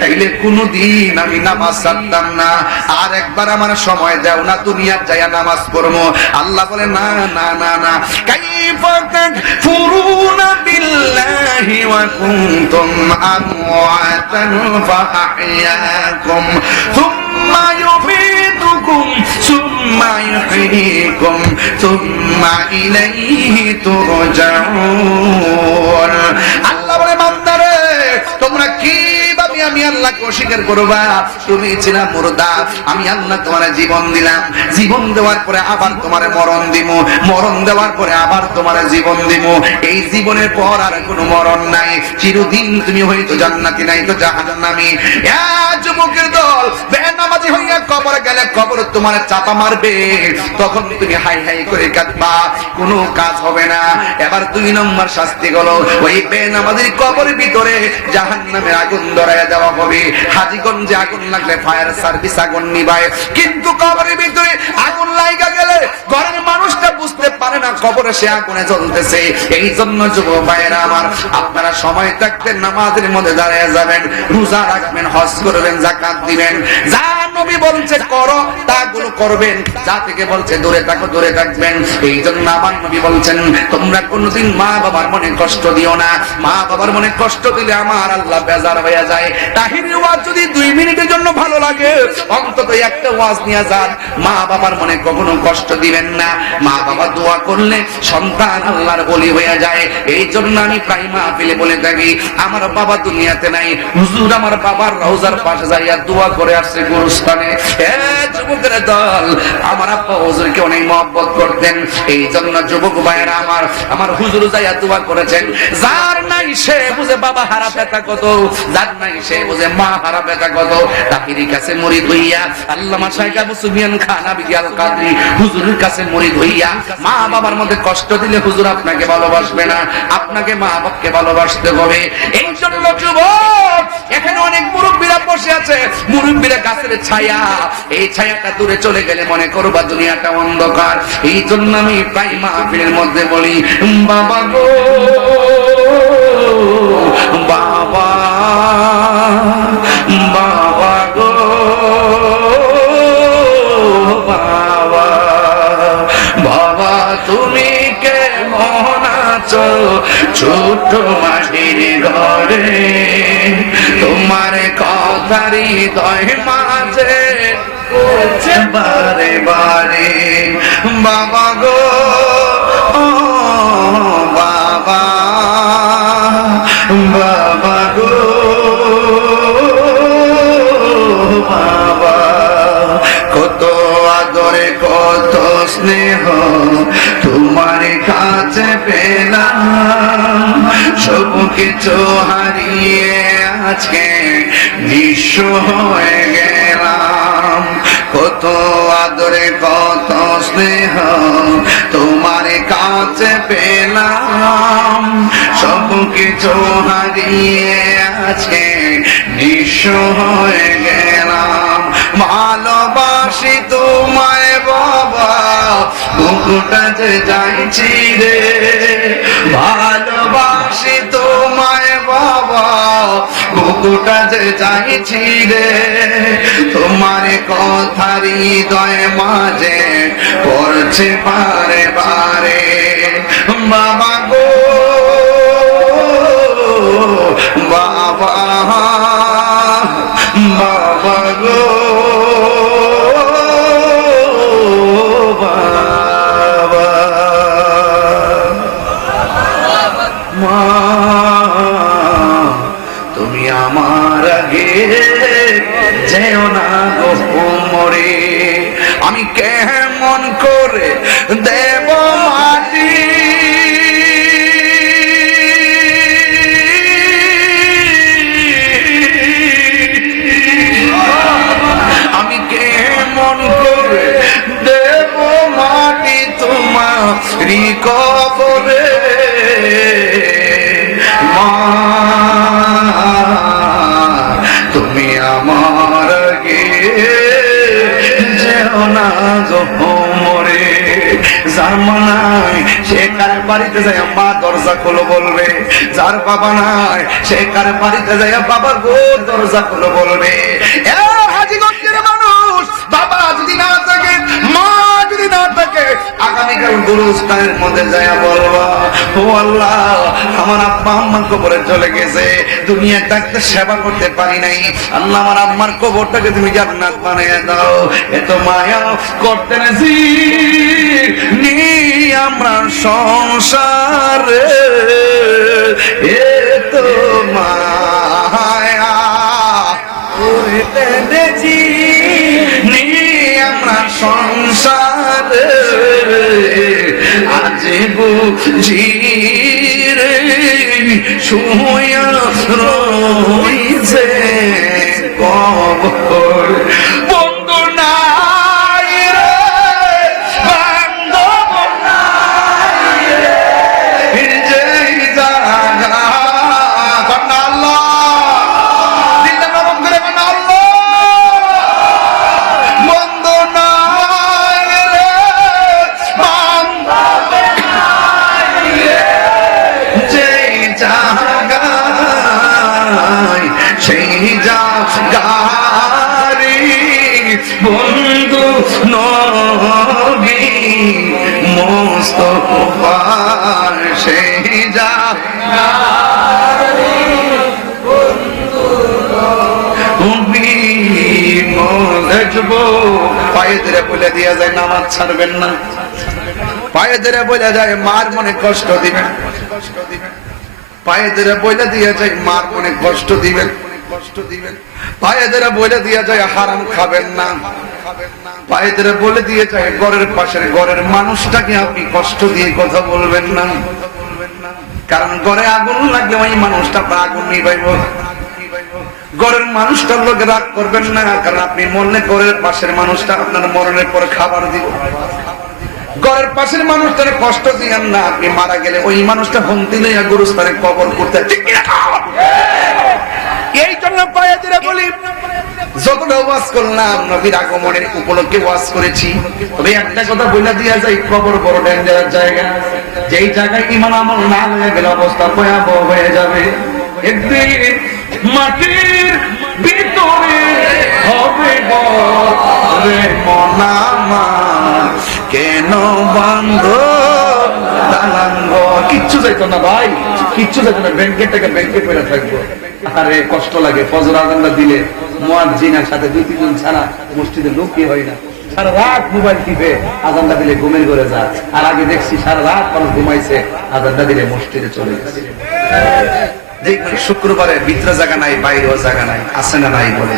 তাইলে কোনদিন আমি নামাজ ছাড়তাম না, আর একবার আমার সময় দাও না দুনিয়ার যাইয়া নামাজ পড়বো। আল্লাহ বলে না না না না, কাইফা তাকফুরুনা বিল্লাহি ওয়া কুনতুম আমওয়াতান ফাআহইয়াকুম সুম্মা ইউমীতুকুম সুম্মা ইউহয়ীকুম সুম্মা ইলাইহি তুরজাউন। আল্লাহ বলে বান্দারে তোমরা কি আমি আল্লাহকে অস্বীকার করবা? তুমি ছিলা মুর্দা, আমি আল্লাহ তোমার জীবন দিলাম, জীবন দেওয়ার পরে আবার তোমার মরণ দিব, মরণ দেওয়ার পরে আবার তোমার জীবন দিব, এই জীবনের পর আর কোনো মরণ নাই, চিরদিন তুমি হয়তো জান্নাতি নাই তো জাহান্নামী। যুবকের দল বেনামাজি হইয়া কবর গেলে কবর তোমার চাপা মারবে, তখন তুমি হাই হাই করে কাঁদবা, কোনো কাজ হবে না। এবার দুই নম্বর শাস্তি হলো ওই বেনামাজির কবরের ভিতরে জাহান্নামের আগুন ধরায় দেওয়া হবে। হাজীগঞ্জে আগুন লাগলে ফায়ার সার্ভিস আগুন নিভায়, কিন্তু কবরের ভিতরে আগুন লাগা গেলে ঘরের মানুষটা বুঝতে পারে না কবরে সে আগুনে জ্বলতেছে। এই জন্য যুবক ভাইয়েরা আমার, আপনারা সময় থাকতে নামাজের মধ্যে দাঁড়িয়ে যাবেন, রোজা রাখবেন, হজ করবেন, যাকাত দিবেন, যা নবী বলছে করো তাগুলো করবেন, যা থেকে বলছে দূরে থাকো দূরে থাকবেন। এই জন্য আমার নবী বলছেন তোমরা কোনদিন মা বাবার মনে কষ্ট দিও না, মা বাবার মনে কষ্ট দিলে আমার আল্লাহ বেজার হয়ে যায়। তাহিরি ওয়াজ যদি 2 মিনিটের জন্য ভালো লাগে অন্তত একটা ওয়াজ নিয়ে যান, মা বাবার মনে কখনো কষ্ট দিবেন না। মা বাবা দোয়া করলে সন্তান আল্লাহর বলি হয়ে যায়। এই জন্য আমি প্রায় মাহফিলে বলে থাকি আমার বাবা দুনিয়াতে নাই, হুজুর আমার বাবার রওজার পাশে যাইয়া দোয়া করে আসছে গুরুস্থানে। যুবকের দল আমার আব্বা হুজুরকে অনেক মহব্বত করতেন, এই জন্য যুবক ভাইয়েরা আমার, আমার হুজুর যাইয়া দোয়া করেছেন। যার নাই সে বুঝে বাবা হারা পেতা কত, যার নাই সে সে বুঝে মা হারা বেটা কত। তাহিরি কাছে মুরিদ হইয়া আল্লামা শাইখ আবু সুফিয়ান খান আবিদি আল কাদরি হুজুরের কাছে মুরিদ হইয়া মা বাবার মধ্যে কষ্ট দিলে হুজুর আপনাকে ভালোবাসবে না, আপনাকে মা বাবাকে ভালোবাসতে হবে। এই জন্য যুবক, এখানে অনেক মুরব্বীরা বসে আছে, মুরব্বীরা গাছের ছায়া, এই ছায়াটা দূরে চলে গেলে মনে করবা দুনিয়াটা অন্ধকার। এই জন্য আমি প্রায় মাহফিলের মধ্যে বলি, বাবা গো বাবা, বাবা গো বাবা, বাবা তুমি কেমন আছো ছোট মাটির ঘরে, তোমার কথারই হৃদয় মাঝে বারে বারে, বাবা গো বাবা, বাবা গো বাবা, কত আদরে কত স্নেহ তোমার কাছে পেলাম, সব কিছু হারিয়ে আজকে নিঃস্ব হয়ে গেলাম। কত আদরে কত স্নেহ তোমার কাছে পেলাম, সব কিছু হারিয়ে আজকে নিঃস্ব হয়ে গেলাম। ভালোবাসি তোমায় বাবা, বুকুটা যে যাইছি রে, ভালোবাসি তোমায় বাবা, বুকুটা যে যাইছি রে, তোমার কথার হৃদয় মাঝে পড়ছে বারে বারে, বাবা গো বাবা, বাবা গো বাবা, মা তুমি আমার আগে যেও না গো মরে, আমি কেমন করে দেব মাটি, আমি কেমন করে দেব মাটি তোমার কবরে, মা তুমি আমার আগে যেও না গো মরে। যার মা নাই সে কার বাড়িতে যায় মা দরজা খোলো বলবে, যার বাবা নাই সে কার বাড়িতে যায় বাবা গো দরজা খোলো বলবে। হাজীগঞ্জের মানুষ, বাবা যদি না থাকে, মা যদি না থাকে, আগামীকাল গুরুস্থানের মধ্যে যায় বলবা, ও আল্লাহ আমার আব্বা আম্মার কবরে চলে গেছে, দুনিয়ার ডাক্তার সেবা করতে পারি নাই, আল্লাহ আমার আম্মার কবরটাকে তুমি জান্নাত বানিয়ে দাও। এত মায়া করতে নেছি নি আমরা সংসারে, এত মায়া করতে নেছি নি আমরা সংসারে, আজ বুঝি রে শুয়া রইছে কবর, বন্ধু নাই রে বান্ধব নাই রে, যেই জায়গা বান্না আল্লাহ দিলটা নরম করে বান্না আল্লাহ, বন্ধু নাই রে বান্ধব নাই রে, যেই জায়গায় সেই জায়গারি বন্ধু নবী মুস্তাফার, সেই জায়গারি বন্ধু নবী দেখবো। পায়ে ধরে বলে দিয়া যায় নামাজ ছাড়বেন না, পায়ে ধরে বলে যায় মার মনে কষ্ট দিবেন, পায়ে ধরে বলে দিয়ে যায় মার মনে কষ্ট দিবেন, পায়ে ধরে বলে দিয়ে যায় হারাম খাবেন না, পায়ে ধরে বলে দিয়ে যায় ঘরের পাশের ঘরের মানুষটাকে আপনি কষ্ট দিয়ে কথা বলবেন না, কারণ ঘরে আগুন লাগলে ওই মানুষটা আগুন নিবাইব। ঘরের মানুষটার লোকে রাগ করবেন না, কারণ আপনি মরলে ঘরের পাশের মানুষটা আপনার মরণের পরে খাবার দিব। ঘরের পাশের মানুষটার কষ্ট দিয়েন না, আপনি মারা গেলে ওই মানুষটা হুমকি নিয়ে গুরুস্থানে কবর করতে। এই জন্য পায়াদিরা বলি, যতটা ওয়াজ করলাম নবীর আগমনের উপলক্ষে ওয়াজ করেছি, তবে একটা কথা বলে দিয়া যায়, কবর বড় ডেঞ্জারাস জায়গা। যেই জায়গায় ঈমান আমল না হয়ে গেলে অবস্থা ভয়াবহ হয়ে যাবে। একদিন মাটির ভিতরে হবে রে মনামা, কেন বন্ধ দালাঙ্গ। কিচ্ছু যাইতো না ভাই, কিচ্ছু যাইতো না, ব্যাংকের টাকা ব্যাংকে পড়ে থাকবো। আরে কষ্ট লাগে, ফজর আজানটা দিলে মুয়াজ্জিনের সাথে 2-3 জন ছাড়া মসজিদে লোকই হয় না। সারা রাত মোবাইল টিপে আজানটা দিলে ঘুমের ঘরে যায়। আর আগে দেখছি সারা রাত মানুষ ঘুমাইছে, আজানটা দিলে মসজিদে চলে গেছে। দেখবেন শুক্রবারে ভিতরে জায়গা নাই, বাইরেও জায়গা নাই, আছে না নাই বলে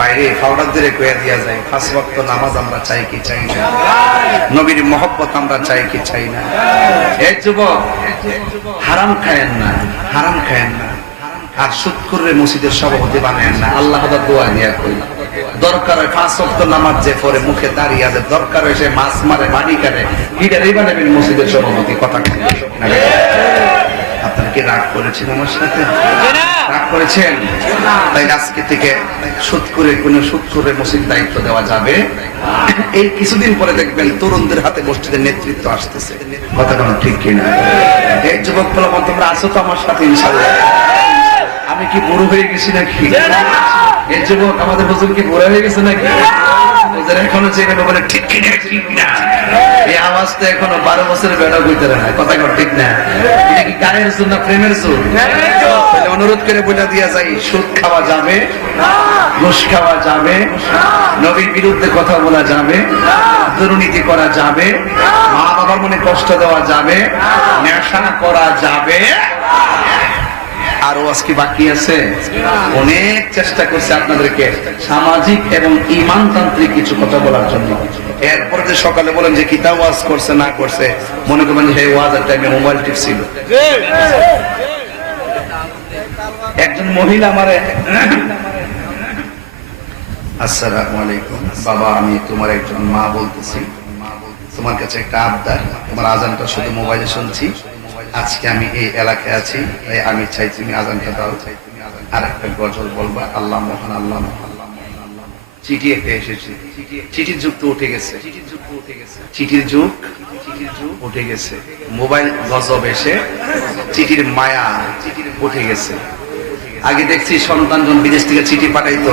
বাইরে পাউডার দিয়ে কয়ে দিয়া যায়। 5 ওয়াক্ত নামাজ আমরা চাই কি চাই না? নবীর মহব্বত আমরা চাই কি চাই না? এই যুবক, হারাম খায়েন না, হারাম খায়েন না। আর সুদ করে মসজিদের সভাপতি বানায়েন না। আল্লাহ দোয়া দিয়া কই, দরকার হয় 5 ওয়াক্ত নামাজ যে পড়ে মুখে দাঁড়িয়ে আছে, দরকার হয় সে মাছ মারে বাড়ি কাটে, এটারই বানাবেন মসজিদের সভাপতি। কথা আপনারা কি রাগ করেছেন আমার সাথে? রাগ করেছেন? তাই আজকে থেকে সুদ করে কোন সুদ করে মসজিদ দায়িত্ব দেওয়া যাবে। এই কিছুদিন পরে দেখবেন তরুণদের হাতে মসজিদের নেতৃত্ব আসতেছে। কথা কোন ঠিক কিনা? এই যুবক বলবো, তোমরা আছো তো আমার সাথে ইনশাআল্লাহ? আমি কি বুড়ো হয়ে গেছি নাকি? এই যুবক আমাদের হুজুর কি বুড়ো হয়ে গেছে নাকি? এখনো চেনে বলে ঠিক কিনা, ঠিক না? এই আওয়াজ তো এখনো 12 বছরের বেড়া বইতে না। কথা ঠিক না? এটা কি গায়ের জন্য না প্রেমের জন্য? অনুরোধ করে বলে দিয়া যাই, সুদ খাওয়া যাবে, ঘুষ খাওয়া যাবে, নবীর বিরুদ্ধে কথা বলা যাবে, দুর্নীতি করা যাবে, মা বাবার মনে কষ্ট দেওয়া যাবে, নেশা করা যাবে। আরো আজকে বাকি আছে। অনেক চেষ্টা করছে আপনাদেরকে সামাজিক এবং ঈমানতান্ত্রিক কিছু কথা বলার জন্য। এরপরে যে সকালে বলেন যে কিতাব ওয়াজ করছে না করছে, মনে করবেন যে ওয়াজের টাইমে মোবাইল টিপছিল। একজন মহিলা আমারে, আসসালামু আলাইকুম বাবা, আমি তোমার একজন মা বলতেছি, তোমার কাছে একটা আবদার। তোমার আজানটা শুধু মোবাইলে শুনছি, আজকে আমি এই এলাকায় আছি, তাই আমি চাই তুমি আজানটা দাও, আর একটা গজল বলবা, আল্লাহ মহান, আল্লাহ মহান। চিঠি একটা এসেছে, চিঠির যুগ তো উঠে গেছে, চিঠির যুগ উঠে গেছে। মোবাইল গজব এসে চিঠির মায়া উঠে গেছে। আগে দেখছি সন্তানজন বিদেশ থেকে চিঠি পাঠাইতো,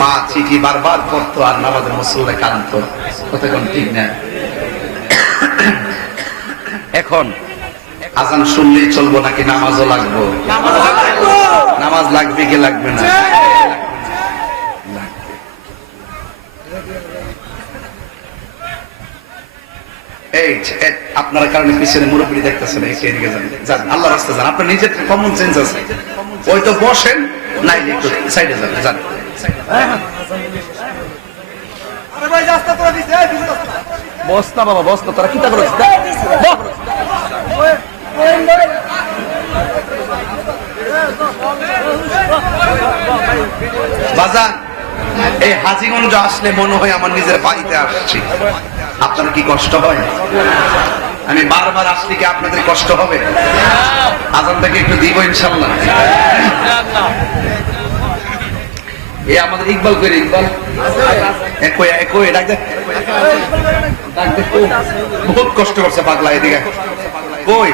মা চিঠি বারবার পড়তো আর নামাজের মুসল্লায় কাঁদতো। কথা কোন ঠিক না? এখন আজান শুনলেই চলবো নাকি নামাজও লাগবো? নামাজ লাগবে কি লাগবে না? এই আপনার কারণে পিছনে মুরব্বী দেখতেছেন, এদিকে যান, আল্লাহ রাস্তা যান। আপনার নিজের কমন সেন্স আছে, ওই তো বসেন, নাই একটু সাইডে যান, যান। বস না বাবা, বস না, তোরা কি তা করেছিস? বাজান, এই হাজীগঞ্জ আসলে মনে হয় আমার নিজের বাড়িতে আসছি। আপনার কি কষ্ট হয়? আমি বারবার আসলে কি আপনাদের কষ্ট হবে? আজানটাকে একটু দিব ইনশাল্লাহ। এ আমাদের ইকবাল করে, ইকবাল বহুত কষ্ট করছে পাগলা। এদিকে কই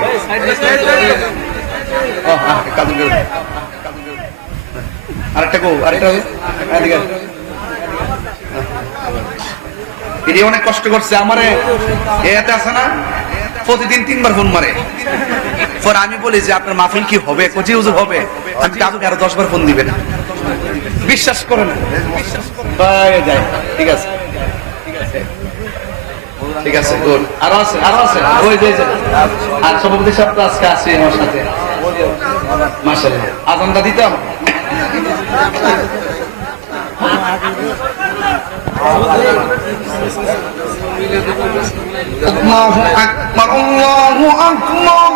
আরেকটা গো, আরেকটা এটি অনেক কষ্ট করছে আমারে। এতে আছে না, প্রতিদিন 3 বার ফোন মারে। পরে আমি বলি যে আপনার মাহফিল কি হবে? কোচি হুজুর হবে। আমি কাউকে আরো 10 বার ফোন দিবেন, বিশ্বাস করে না। ঠিক আছে, ঠিক আছে, গুড। আরো আছে, আরো আছে, ওই যে আর সভাপতি সাহেব তো আজকে আছে আমার সাথে। মাশাআল্লাহ, আজানটা দিতাম। আল্লাহু আকবার, আল্লাহু আকবার।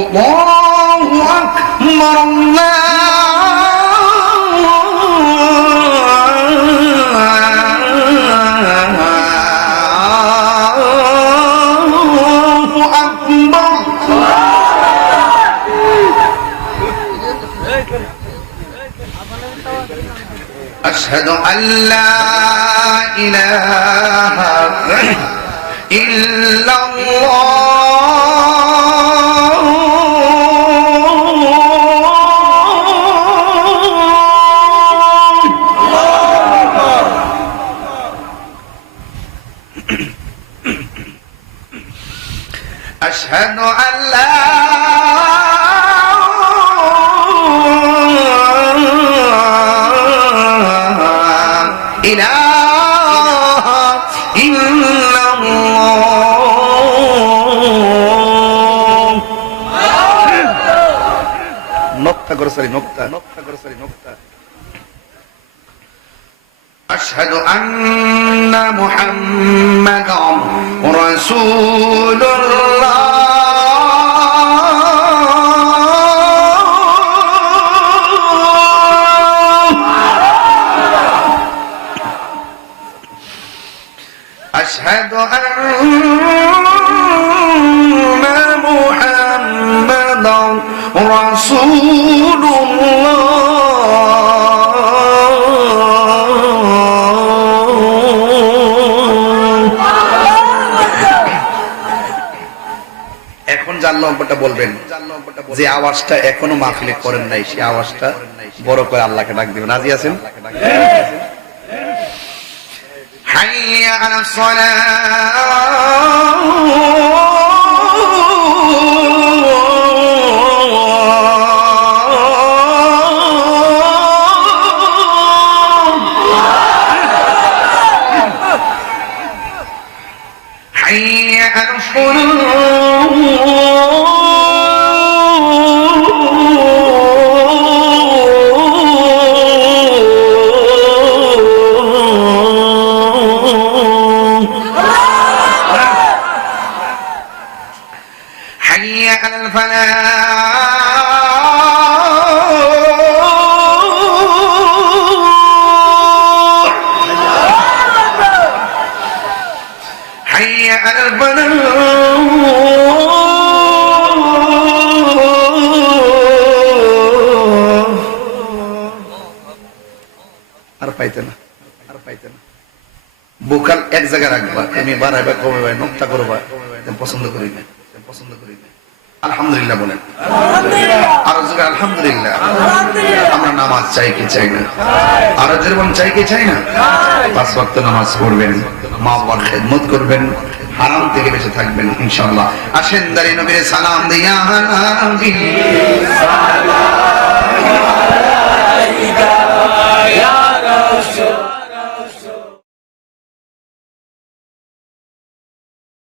আল্লাহু আকবার আল্লাহু আকবার আশহাদু আল্লা ইলাহা ইল্লাল্লাহ আশহাদু আল্লা أشهد أن محمدا رسول الله أشهد أن محمدا رسول এখন যে আল্লাহু আকবারটা বলবেন, যে আওয়াজটা এখনো মাহফিলে করেন নাই, সেই আওয়াজটা বড় করে আল্লাহকে ডাক দিবেন। রাজি আছেন? হাইয়া আলাস সালাহ, হাইয়া আলাস حي على الفلاح حي على الفلاح আর পাইতে না বোকাল এক জায়গায় রাখবা, তুমি বাড়াইবা কমে ভাই নোকটা করবা, পছন্দ করি না। আলহামদুলিল্লাহ বলেন, আরো জোরে আলহামদুলিল্লাহ। আমরা নামাজ চাই কি চাই না? আরো জোরে বলেন, চাই কি চাই না? 5 ওয়াক্ত নামাজ পড়বেন, মা বাবার খেদমত করবেন, হারাম থেকে বেঁচে থাকবেন ইনশাআল্লাহ। আসেন দাঁড়িয়ে নবীর সালাম দিয়া